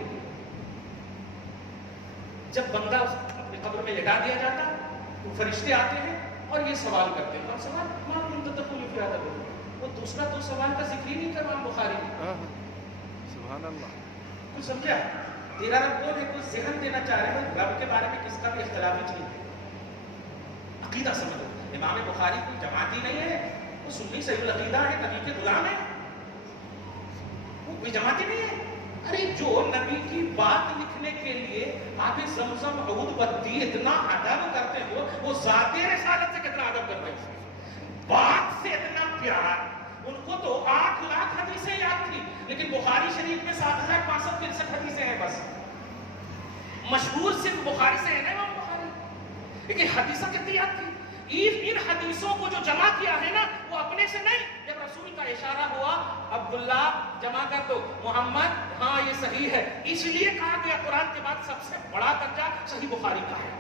جب بندہ اپنے قبر میں لٹا دیا جاتا تو فرشتے آتے ہیں اور یہ سوال کرتے ہیں، اور سوال ما کنت تقول فی ھذا الرجل، وہ دوسرا تو سوال کا ذکر ہی نہیں کر امام بخاری نے۔ سبحان اللہ، کچھ سمجھا؟ تیرا رب کون ہے، کچھ ذہن دینا چاہ رہے ہیں، رب کے بارے میں کس کا بھی اختلاف نہیں ہے، عقیدہ سمجھو۔ امام بخاری کوئی جماعتی نہیں ہے، وہ سنی صحیح العقیدہ ہے، نبی کے غلام ہے، وہ کوئی جماعتی نہیں ہے۔ ارے جو نبی کی بات لکھنے کے لیے آپ زمزم عود بدی اتنا ادب کرتے ہو، وہ ذات رسالت سے کتنا ادب کرتے ہیں، بات سے اتنا پیار۔ ان کو تو 8 لاکھ حدیثیں یاد تھی، لیکن بخاری شریف میں 7563 حدیثیں ہیں بس، مشہور صرف بخاری سے ہے نا امام بخاری، لیکن حدیثیں کتنی یاد تھی۔ ان حدیثوں کو جو جمع کیا ہے نا، وہ اپنے سے نہیں، جب رسول کا اشارہ ہوا عبداللہ جمع کر دو، محمد ہاں یہ صحیح ہے، اس لیے کہا گیا قرآن کے بعد سب سے بڑا درجہ صحیح بخاری کا ہے۔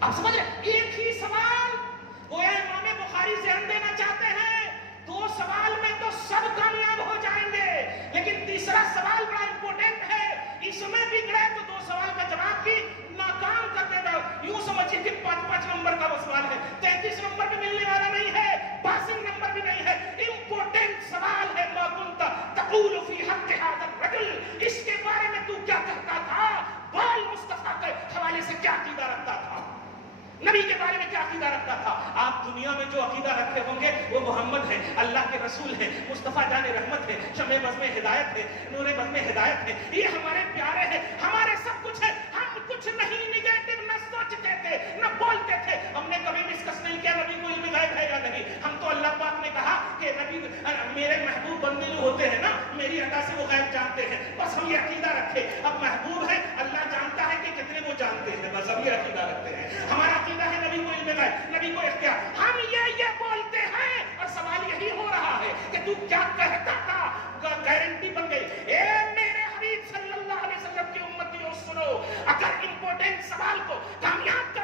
آپ سمجھ رہے، ایک ہی سوال گویا امام بخاری ذہن دینا چاہتے ہیں، 2 سوال میں تو سب کامیاب ہو جائیں گے، لیکن تیسرا سوال بڑا امپورٹنٹ ہے، اس میں بگڑے تو 2 سوال کا جواب بھی ناکام کر دے گا۔ یوں سمجھیے کہ 5 نمبر کا وہ سوال ہے، 33 نمبر بھی ملنے والا نہیں ہے، پاسنگ نمبر بھی نہیں ہے، امپورٹنٹ سوال ہے، ما کنت تقول فی حق ھذا الرجل، اس کے بارے میں تو کیا کہتا تھا، بال مصطفیٰ کے حوالے سے کیا عقیدہ رکھتا تھا، نبی کے بارے میں کیا عقیدہ رکھتا تھا۔ آپ دنیا میں جو عقیدہ رکھتے ہوں گے وہ محمد ہے، اللہ کے رسول ہیں، مصطفیٰ جان رحمت ہے، شمع بزم ہدایت ہے، نور بزم ہدایت ہے، یہ ہمارے پیارے ہیں، ہمارے سب کچھ ہے، ہم کچھ نہیں نگیٹو نہ سوچتے تھے نہ بولتے تھے، ہم نے کبھی ڈسکس نہیں کیا نبی کو علم غیب ہے یا نہیں، ہم تو اللہ پاک نے کہا کہ نبی میرے محبوب بندے جو ہوتے ہیں نا میری عطا سے وہ غیب جانتے ہیں، بس ہم یہ عقیدہ رکھے، اب محبوب ہے اللہ جانتا ہے کہ کتنے وہ جانتے ہیں، بس ہم یہ عقیدہ رکھتے ہیں، ہمارا عقیدہ ہے نبی کو علم غیب، نبی کو اختیار، ہم یہ بولتے ہیں، اور سوال یہی ہو رہا ہے کہ تو کیا کہتا تھا، گارنٹی بن گئی۔ اے میرے حبیب صلی اللہ علیہ وسلم کی امتیوں سنو، اگر امپورٹنٹ سوال کو کامیاب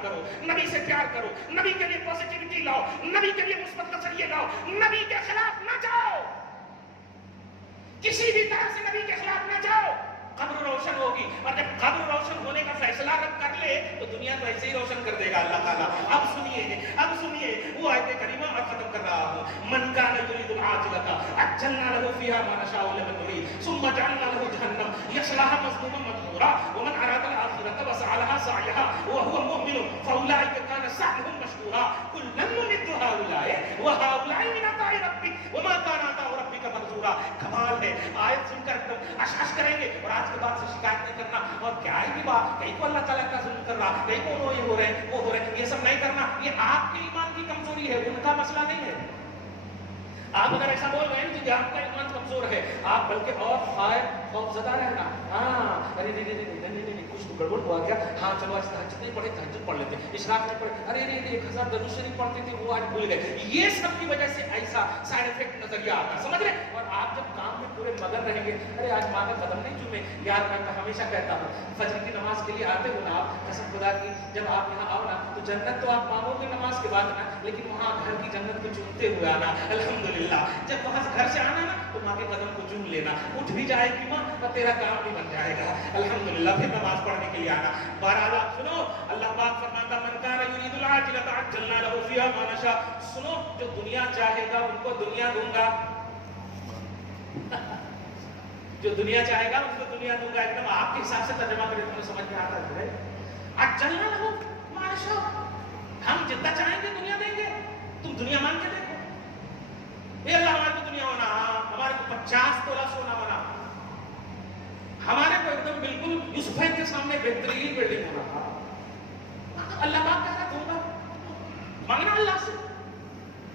محبت کرو, نبی سے پیار کرو, نبی کے لیے پازیٹیوٹی لاؤ, نبی کے لیے مثبت نظریے لاؤ, نبی کے خلاف نہ جاؤ, کسی بھی طرح سے نبی کے خلاف نہ جاؤ. قبر روشن ہوگی, اور جب قبر روشن ہونے کا فیصلہ رب کر لے تو دنیا تو ایسے ہی روشن کر دے گا اللہ تعالیٰ. اب سنیے وہ آیت کریمہ اور ختم کر رہا ہوں. من کان یرید العاجلۃ عجلنا له فیہا ما نشاء لمن نرید ثم جعلنا له جہنم یصلاها مذموما مدحورا ومن اراد الآخرۃ وسعى لها سعیها وهو مؤمن فاولئک کان سعیهم مشکورا کلا نمد هؤلاء وهؤلاء من عطاء ربک وما کان عطاء ربک منظورا. کمال ہے, آیت سن کر اشعش کریں گے اور آج کے بعد سے شکایت نہیں کرنا. اور کیا ہے کہ بات, کہیں کو اللہ تعالیٰ کا ظلم کر رہا, کہیں کو یہ ہو رہے ہیں وہ ہو رہے ہیں, یہ سب نہیں کرنا. یہ آپ کے ایمان کی کمزوری ہے, ان کا مسئلہ نہیں ہے. آپ اگر ایسا بول رہے ہیں کہ آپ کا ایمان کمزور ہے, آپ بلکہ اور خوف زدہ رہنا. ہاں ارے نہیں کچھ تو گڑبڑ ہوا کیا, ہاں چلو آج تہجد نہیں پڑھے, تہجد پڑھ لیتے, اشراق نہیں پڑھے, ارے نہیں 1000 درود شریف پڑھتے تھے وہ آج بھول گئے. یہ سب کی وجہ سے ایسا سائڈ افیکٹ نظریہ آتا ہے, سمجھ رہے. اور آپ جب کام میں پورے مگن رہیں گے, ارے آج ماں کا قدم نہیں چومے, یار میں ہمیشہ کہتا ہوں فجر کی نماز کے لیے آتے ہو نا آپ, قسم خدا کی جب آپ یہاں آؤ نا تو جنت تو آپ مانگو گے نماز کے بعد نا, لیکن وہاں گھر کی جنت کو چومتے ہوئے آنا الحمدللہ. جب وہاں گھر سے آنا نا تو ماں کے قدم کو چوم لینا, اٹھ بھی جائے گی ماں اور تیرا کام بھی بن جائے گا الحمدللہ. پھر نماز پڑھنے کے لیے آنا. بہرحال آپ سنو, اللہ پاک فرماتا من کان یرید العاجلۃ عجلنا له فیہا ما نشاء. سنو, جو دنیا چاہے گا ان کو دنیا دوں گا, جو دنیا چاہے گا اس کو دنیا دوں گا. ایک دم آپ کے حساب سے ترجمہ کرے تمہیں سمجھ میں آتا ہے. عجلنا له ما نشاء, ہم جتنا چاہیں گے دنیا دیں گے, تم دنیا مان کے دیکھو. اے اللہ ہمارے کو دنیا ہونا, ہمارے کو 50 تولہ سونا ہونا, ہمارے کو ایک دم بالکل یوسفین کے سامنے بہترین بلڈنگ ہونا. اللہ پاک کہہ رہا دوں گا, مانگنا اللہ سے,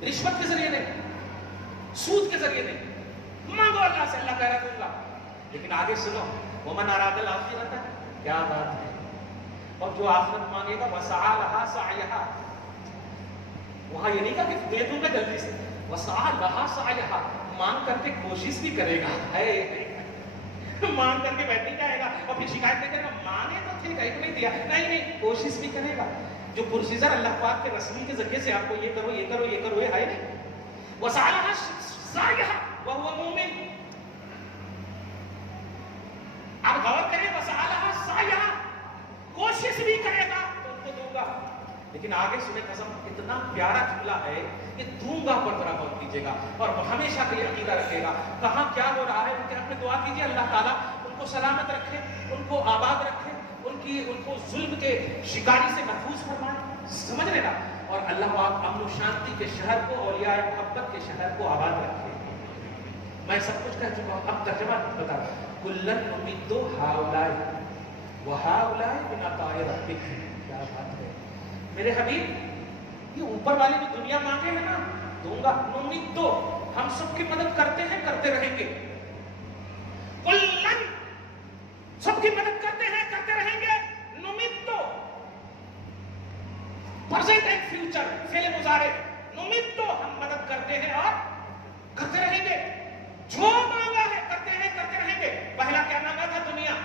رشوت کے ذریعے نہیں, سود کے ذریعے نہیں, مانگو اللہ سے, اللہ کہہ رہا دوں گا. لیکن آگے سنو, ومن اراد الآخرۃ, کیا بات ہے, اور جو آخرت مانگے گا وسعى لها سعيها, وہاں یہ نہیں کہا کہ دے دوں گا جلدی سے, وسعى لها سعيها, مانگ کر کے کوشش بھی کرے گا. مان کر کے بیٹھ نہیں جائے گا اور پھر شکایت نہیں کرے گا, مانے تو ٹھیک ہے نہیں دیا, نہیں کوشش بھی کرے گا. جو پروسیجر اللہ پاک کے رسول کے ذریعے سے آپ کو یہ کرو یہ کرو یہ کرو یہ ہے نہیں. وسعى لها سعيها وهو مؤمن. آپ غور کریں, وسعى لها سعيها, کوشش بھی کرے گا تو ان کو دوں گا. لیکن آگے سنیں قسم, اتنا پیارا جملہ ہے کہ دوں گا پر ذرا غور کیجیے گا اور ہمیشہ کے لیے عقیدہ رکھے گا. کہاں کیا ہو رہا ہے ان کے حق میں دعا کیجیے, اللہ تعالیٰ ان کو سلامت رکھے, ان کو آباد رکھے, ان کو ظلم کے شکاری سے محفوظ فرمائے, سمجھ رہے نا. اور اللہ پاک امن و شانتی کے شہر کو, اولیاء محبت کے شہر کو آباد رکھے. میں سب کچھ کہہ چکا ہوں, اب ترجمہ بتا. کلن نمد ہؤلاء وہؤلاء من عطاء ربک. کیا بات ہے میرے حبیب, یہ اوپر والی جو دنیا مانگے ہیں نا دوں گا. نمد, ہم سب کی مدد کرتے ہیں, کرتے رہیں گے. کلن, سب کی مدد کرتے ہیں, کرتے رہیں گے. نمد, پریزنٹ اینڈ فیوچر, فعل مضارع. نمد, ہم مدد کرتے ہیں اور کرتے رہیں گے. جو مانگا ہے کرتے ہیں, کرتے رہیں گے. پہلا کیا مانگا تھا دنیا,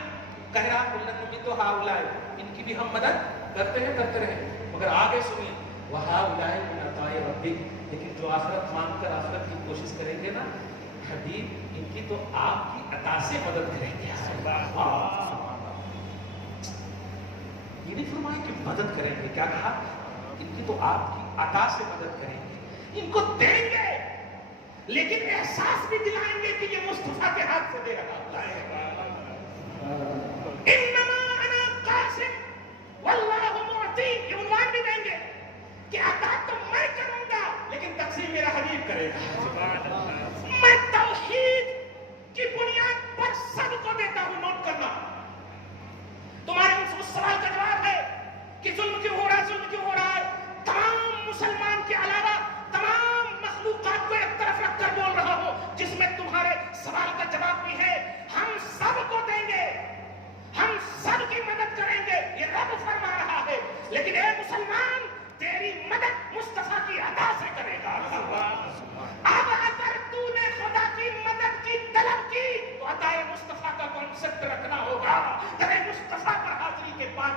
کہہ رہا کلن نمد ہؤلاء, ان کی بھی ہم مدد کرتے ہیں, کرتے رہیں. مگر آگے سنیے, وہؤلاء من عطاء ربک, لیکن جو آخرت مانگ کر آخرت کی کوشش کریں گے نا حبیب, ان کی تو آپ کی عطا سے مدد کریں گے. یہ نہیں فرمایا کہ مدد کریں گے, کیا کہا, ان کی تو آپ کی عطا سے مدد کریں گے, ان کو دیں گے, لیکن احساس بھی دلائیں گے کہ یہ مصطفیٰ کے ہاتھ سے دے رہا ہے. انما انا قاسم واللہ معطی, یہ عنوان بھی دیں گے کہ عطا تو میں کروں گا لیکن تقسیم میرا حبیب کرے گا. میں توحید کی بنیاد پر سب کو دیتا ہوں. نوٹ کرنا, تمہارے اس سوال کا جواب ہے کہ ظلم کیوں ہو رہا ہے, ظلم کیوں ہو رہا ہے. تمام مسلمان کے علاوہ تمام مخلوقات کو ایک طرف رکھ کر بول رہا ہوں, جس میں تمہارے سوال کا جواب بھی ہے. ہم سب کو دیں گے, ہم سب کی مدد کریں گے, یہ رب فرما رہا ہے. لیکن اے مسلمان, تیری مدد مصطفیٰ کی عطا سے کرے گا. اب اگر تو نے خدا کی مدد کی طلب کی تو عطا مصطفیٰ کا کنسپٹ رکھنا ہوگا. تیرے مصطفیٰ پر حاضری کے بعد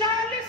40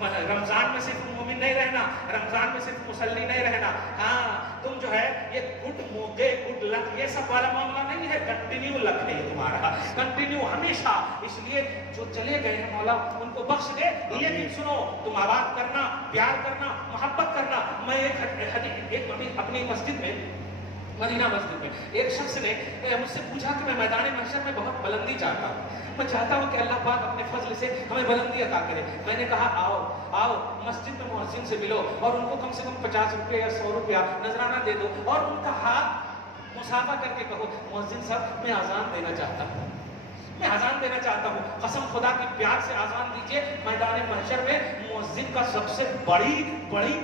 رمضان میں صرف مومن نہیں رہنا، رمضان میں صرف مسلی نہیں رہنا، ہاں تم جو ہے یہ گڈ موقع گڈ لک یہ سب والا معاملہ نہیں ہے، کنٹینیو لک ہے یہ تمہارا، کنٹینیو ہمیشہ. اس لیے جو چلے گئے ہیں مولا ان کو بخش دے. لیکن سنو، تم آباد کرنا، پیار کرنا، محبت کرنا. میں ایک اپنی مسجد میں، مدینہ مسجد میں ایک شخص نے مجھ سے پوچھا کہ میں میدان محشر میں بہت بلندی چاہتا ہوں، میں چاہتا ہوں کہ اللہ پاک اپنے فضل سے ہمیں بلندی عطا کرے. میں نے کہا آؤ مسجد میں مؤذن سے ملو اور ان کو کم سے کم 50 روپے یا 100 روپیہ نذرانہ دے دو اور ان کا ہاتھ مصافحہ کر کے کہو مؤذن صاحب میں اذان دینا چاہتا ہوں، میں اذان دینا چاہتا ہوں. قسم خدا کی پیار سے اذان دیجئے، میدان محشر میں مؤذن کا سب سے بڑی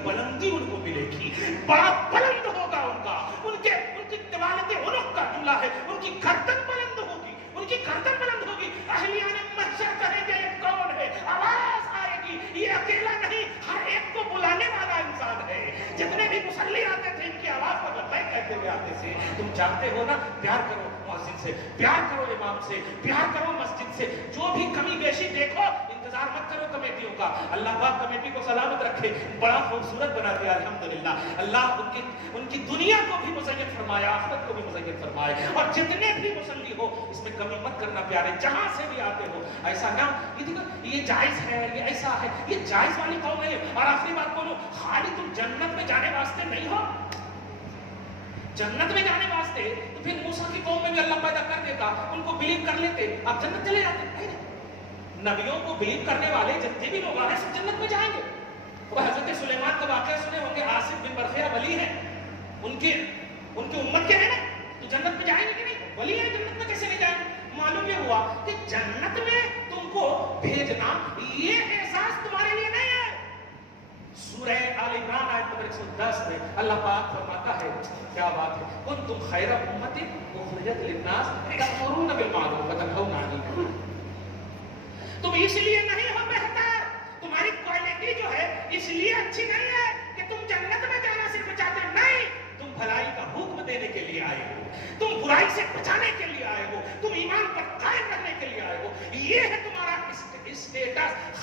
بلندی ان کو ملے گی، بڑا بلند ہوگا ان کا، ان کی طوالت عنق کا جملہ ہے، ان کی گردن بلند ہوگی، ان کی گردن بلند ہوگی. اہلیان محشر کہیں گے یہ کون ہے، آواز آئے گی، یہ اکیلا نہیں، ہر ایک کو بلانے والا انسان ہے. جتنے بھی مصلی آتے تھے ان کی آواز پر لبیک کہتے ہوئے آتے تھے. تم چاہتے ہو نا، پیار کرو مؤذن سے، پیار کرو امام سے، پیار کرو مسجد سے. جو بھی کمی بیشی دیکھو، انتظار مت کرو کمیٹیوں کا. اللہ پاک کمیٹی کو سلامت رکھے، بڑا خوبصورت بنا دیا الحمدللہ. اللہ ان کی دنیا کو بھی مزین فرمایا، آخرت کو بھی مزین فرمائے. اور جتنے بھی مصلی ہو اس میں کمی مت کرنا پیارے، جہاں سے بھی آتے ہو. ایسا نہ یہ دیکھو یہ جائز ہے، یہ ایسا ہے، یہ جائز والی قوم نہیں ہے. اور آخری بات بولو، خالی تم جنت میں جانے واسطے نہیں ہو، جنت میں جانے واسطے تو پھر موسیٰ کی قوم میں بھی اللہ پیدا کر دیتا، ان کو بلیو کر لیتے، آپ جنت چلے جاتے. نبیوں کو بلیو کرنے والے جتنے بھی لوگ ہیں سب جنت میں جائیں گے. وہ حضرت سلیمان کا واقعہ سنے ہوں گے، آصف بن برخیہ ولی ہیں، ان کی امت کے ہیں نا، تو جنت میں جائیں گے کہ نہیں؟ ولی ہیں، جنت میں کیسے نہیں جائیں گے؟ معلوم یہ ہوا کہ جنت میں تم کو بھیجنا یہ احساس تمہارے لیے نہیں ہے. سورہ آل عمران آیت نمبر 110 میں اللہ پاک فرماتا ہے، کیا بات ہے، کنتم خیر امت اخرجت للناس تأمرون بالمعروف وتنہون عن المنکر. تم اس لیے نہیں ہو بہتر، تمہاری کوالٹی جو ہے اس لیے اچھی نہیں ہے کہ تم جنت میں جانا صرف چاہتے نہیں، تم بھلائی کا حکم دینے کے لیے آئے ہو، تم برائی سے بچانے کے لیے آئے ہو، تم ایمان پر قائم رکھنے کے لیے آئے ہو. یہ ہے تمہارا اسٹیٹس،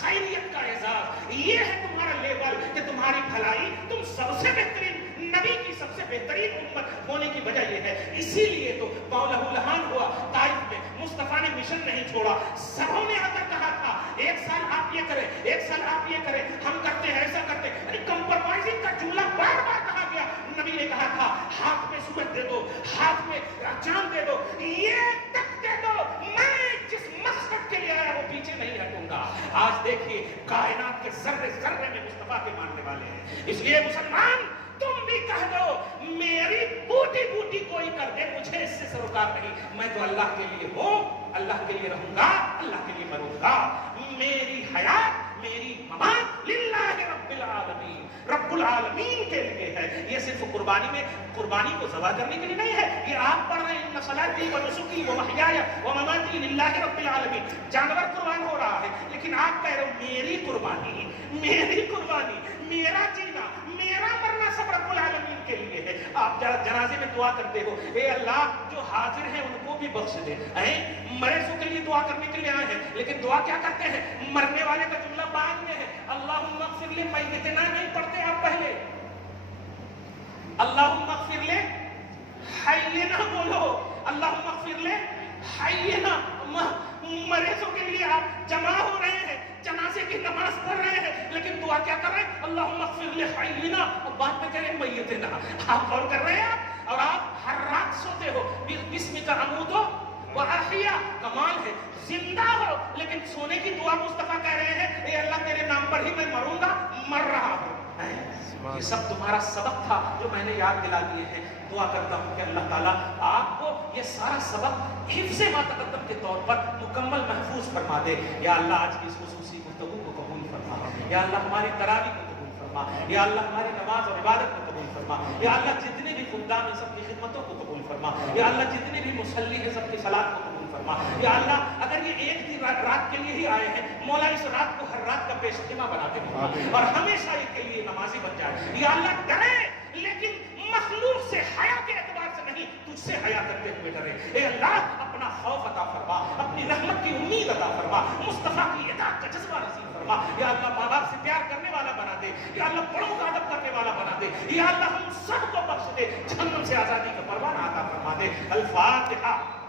خیریت کا اعزاز، یہ ہے تمہارا لیول کہ تمہاری بھلائی، تم سب سے بہترین نبی کی سب سے بہترین امت ہونے کی وجہ یہ ہے. اسی لیے تو پاؤ لہو لہان ہوا طائف میں، مصطفیٰ نے مشن نہیں چھوڑا. سبوں نے آ کر کہا تھا 1 سال آپ یہ کریں، 1 سال آپ یہ کریں، ہم کرتے ہیں، ایسا کرتے ہیں. کمپرومائزنگ کا جملہ بار بار کہا گیا. نبی نے کہا تھا ہاتھ میں سورج دے دو، ہاتھ میں چاند دے دو، یہ تک دے دو، میں جس مقصد کے لیے آیا وہ پیچھے نہیں ہٹوں گا. آج دیکھیے کائنات کے ذرے ذرے میں مصطفیٰ کے ماننے والے ہیں. اس لیے مسلمان تم بھی کہہ دو میری بوٹی بوٹی کوئی کر دے، مجھے اس سے سروکار نہیں، میں تو اللہ کے لیے ہوں، اللہ کے لیے رہوں گا، اللہ کے لیے مروں گا. میری حیات، میری ممات للہ رب العالمین، رب العالمین کے لیے ہے. یہ صرف قربانی کو ذبح کرنے کے لیے نہیں ہے. یہ آپ پڑھ رہے ہیں ان صلاتی و نسکی و محیای و مماتی للہ رب العالمین. جانور قربان ہو رہا ہے لیکن آپ کہہ رہے ہو میری قربانی، میرا جینا، میرا مرنا سب رب العالمین کے لیے ہے. آپ جنازے میں دعا کرتے ہو، اے اللہ جو حاضر ہیں ان کو بھی بخش دے. مرے سو کے لیے دعا کرنے کے لیے آئے ہیں لیکن دعا کیا کرتے ہیں؟ مرنے والے کا جملہ بعد میں ہے. اللہم اغفر لے میتنا نہیں پڑھتے آپ پہلے، اللہم اغفر لے حینا بولو، اللہم اغفر لے حینا. مریضوں کے لیے آپ جمع ہو رہے ہیں، جنازے کی نماز پڑھ رہے ہیں لیکن دعا کیا کر رہے ہیں؟ اللہم اغفر لے حینا، اور بعد میں کہہ رہے ہیں میتنا. آپ غور کر رہے ہیں آپ، اور آپ ہر رات سوتے ہو بسمک اموت و احیا. کمال ہے، زندہ ہو لیکن سونے کی دعا مصطفیٰ کہہ رہے ہیں اے اللہ تیرے نام پر ہی میں مروں گا، مر رہا ہوں. یہ سب تمہارا سبق تھا جو میں نے یاد دلا دیے ہیں. دعا کرتا ہوں کہ اللہ تعالیٰ آپ کو یہ سارا سبق حفظ ما تقدم کے طور پر مکمل محفوظ فرما دے. یا اللہ آج کی اس خصوصی گفتگو کو قبول فرما، یا اللہ ہماری تراویح کو قبول فرما، یا اللہ ہماری نماز اور عبادت کو قبول فرما، یا اللہ جتنے بھی خدام ہیں سب کی خدمتوں کو قبول فرما، یا اللہ جتنے بھی مصلی ہیں سب کی صلاۃ کو قبول فرما. یا اللہ اگر یہ ایک دن رات کے لیے ہی آئے ہیں، مولا اس رات کو ہر رات کا پیشخدمہ بنا کے فرما اور ہمیشہ اس کے لیے نمازی بن جائے. یا اللہ ڈرے لیکن مخلوق سے حیا کے اعتبار سے نہیں، تجھ سے حیا کرتے ہوئے ڈرے. اے اللہ اپنا خوف عطا فرما، اپنی رحمت کی امید عطا فرما، مصطفیٰ کی اطاعت کا جذبہ نصیب فرما. رزقا. یا اللہ ماں باپ سے پیار کرنے والا بنا دے. یا اللہ بڑوں کا ادب کرنے والا بنا دے. یا اللہ ہم سب کو بخش دے. جہنم سے آزادی کا پروانہ عطا فرما دے. الفاتحہ.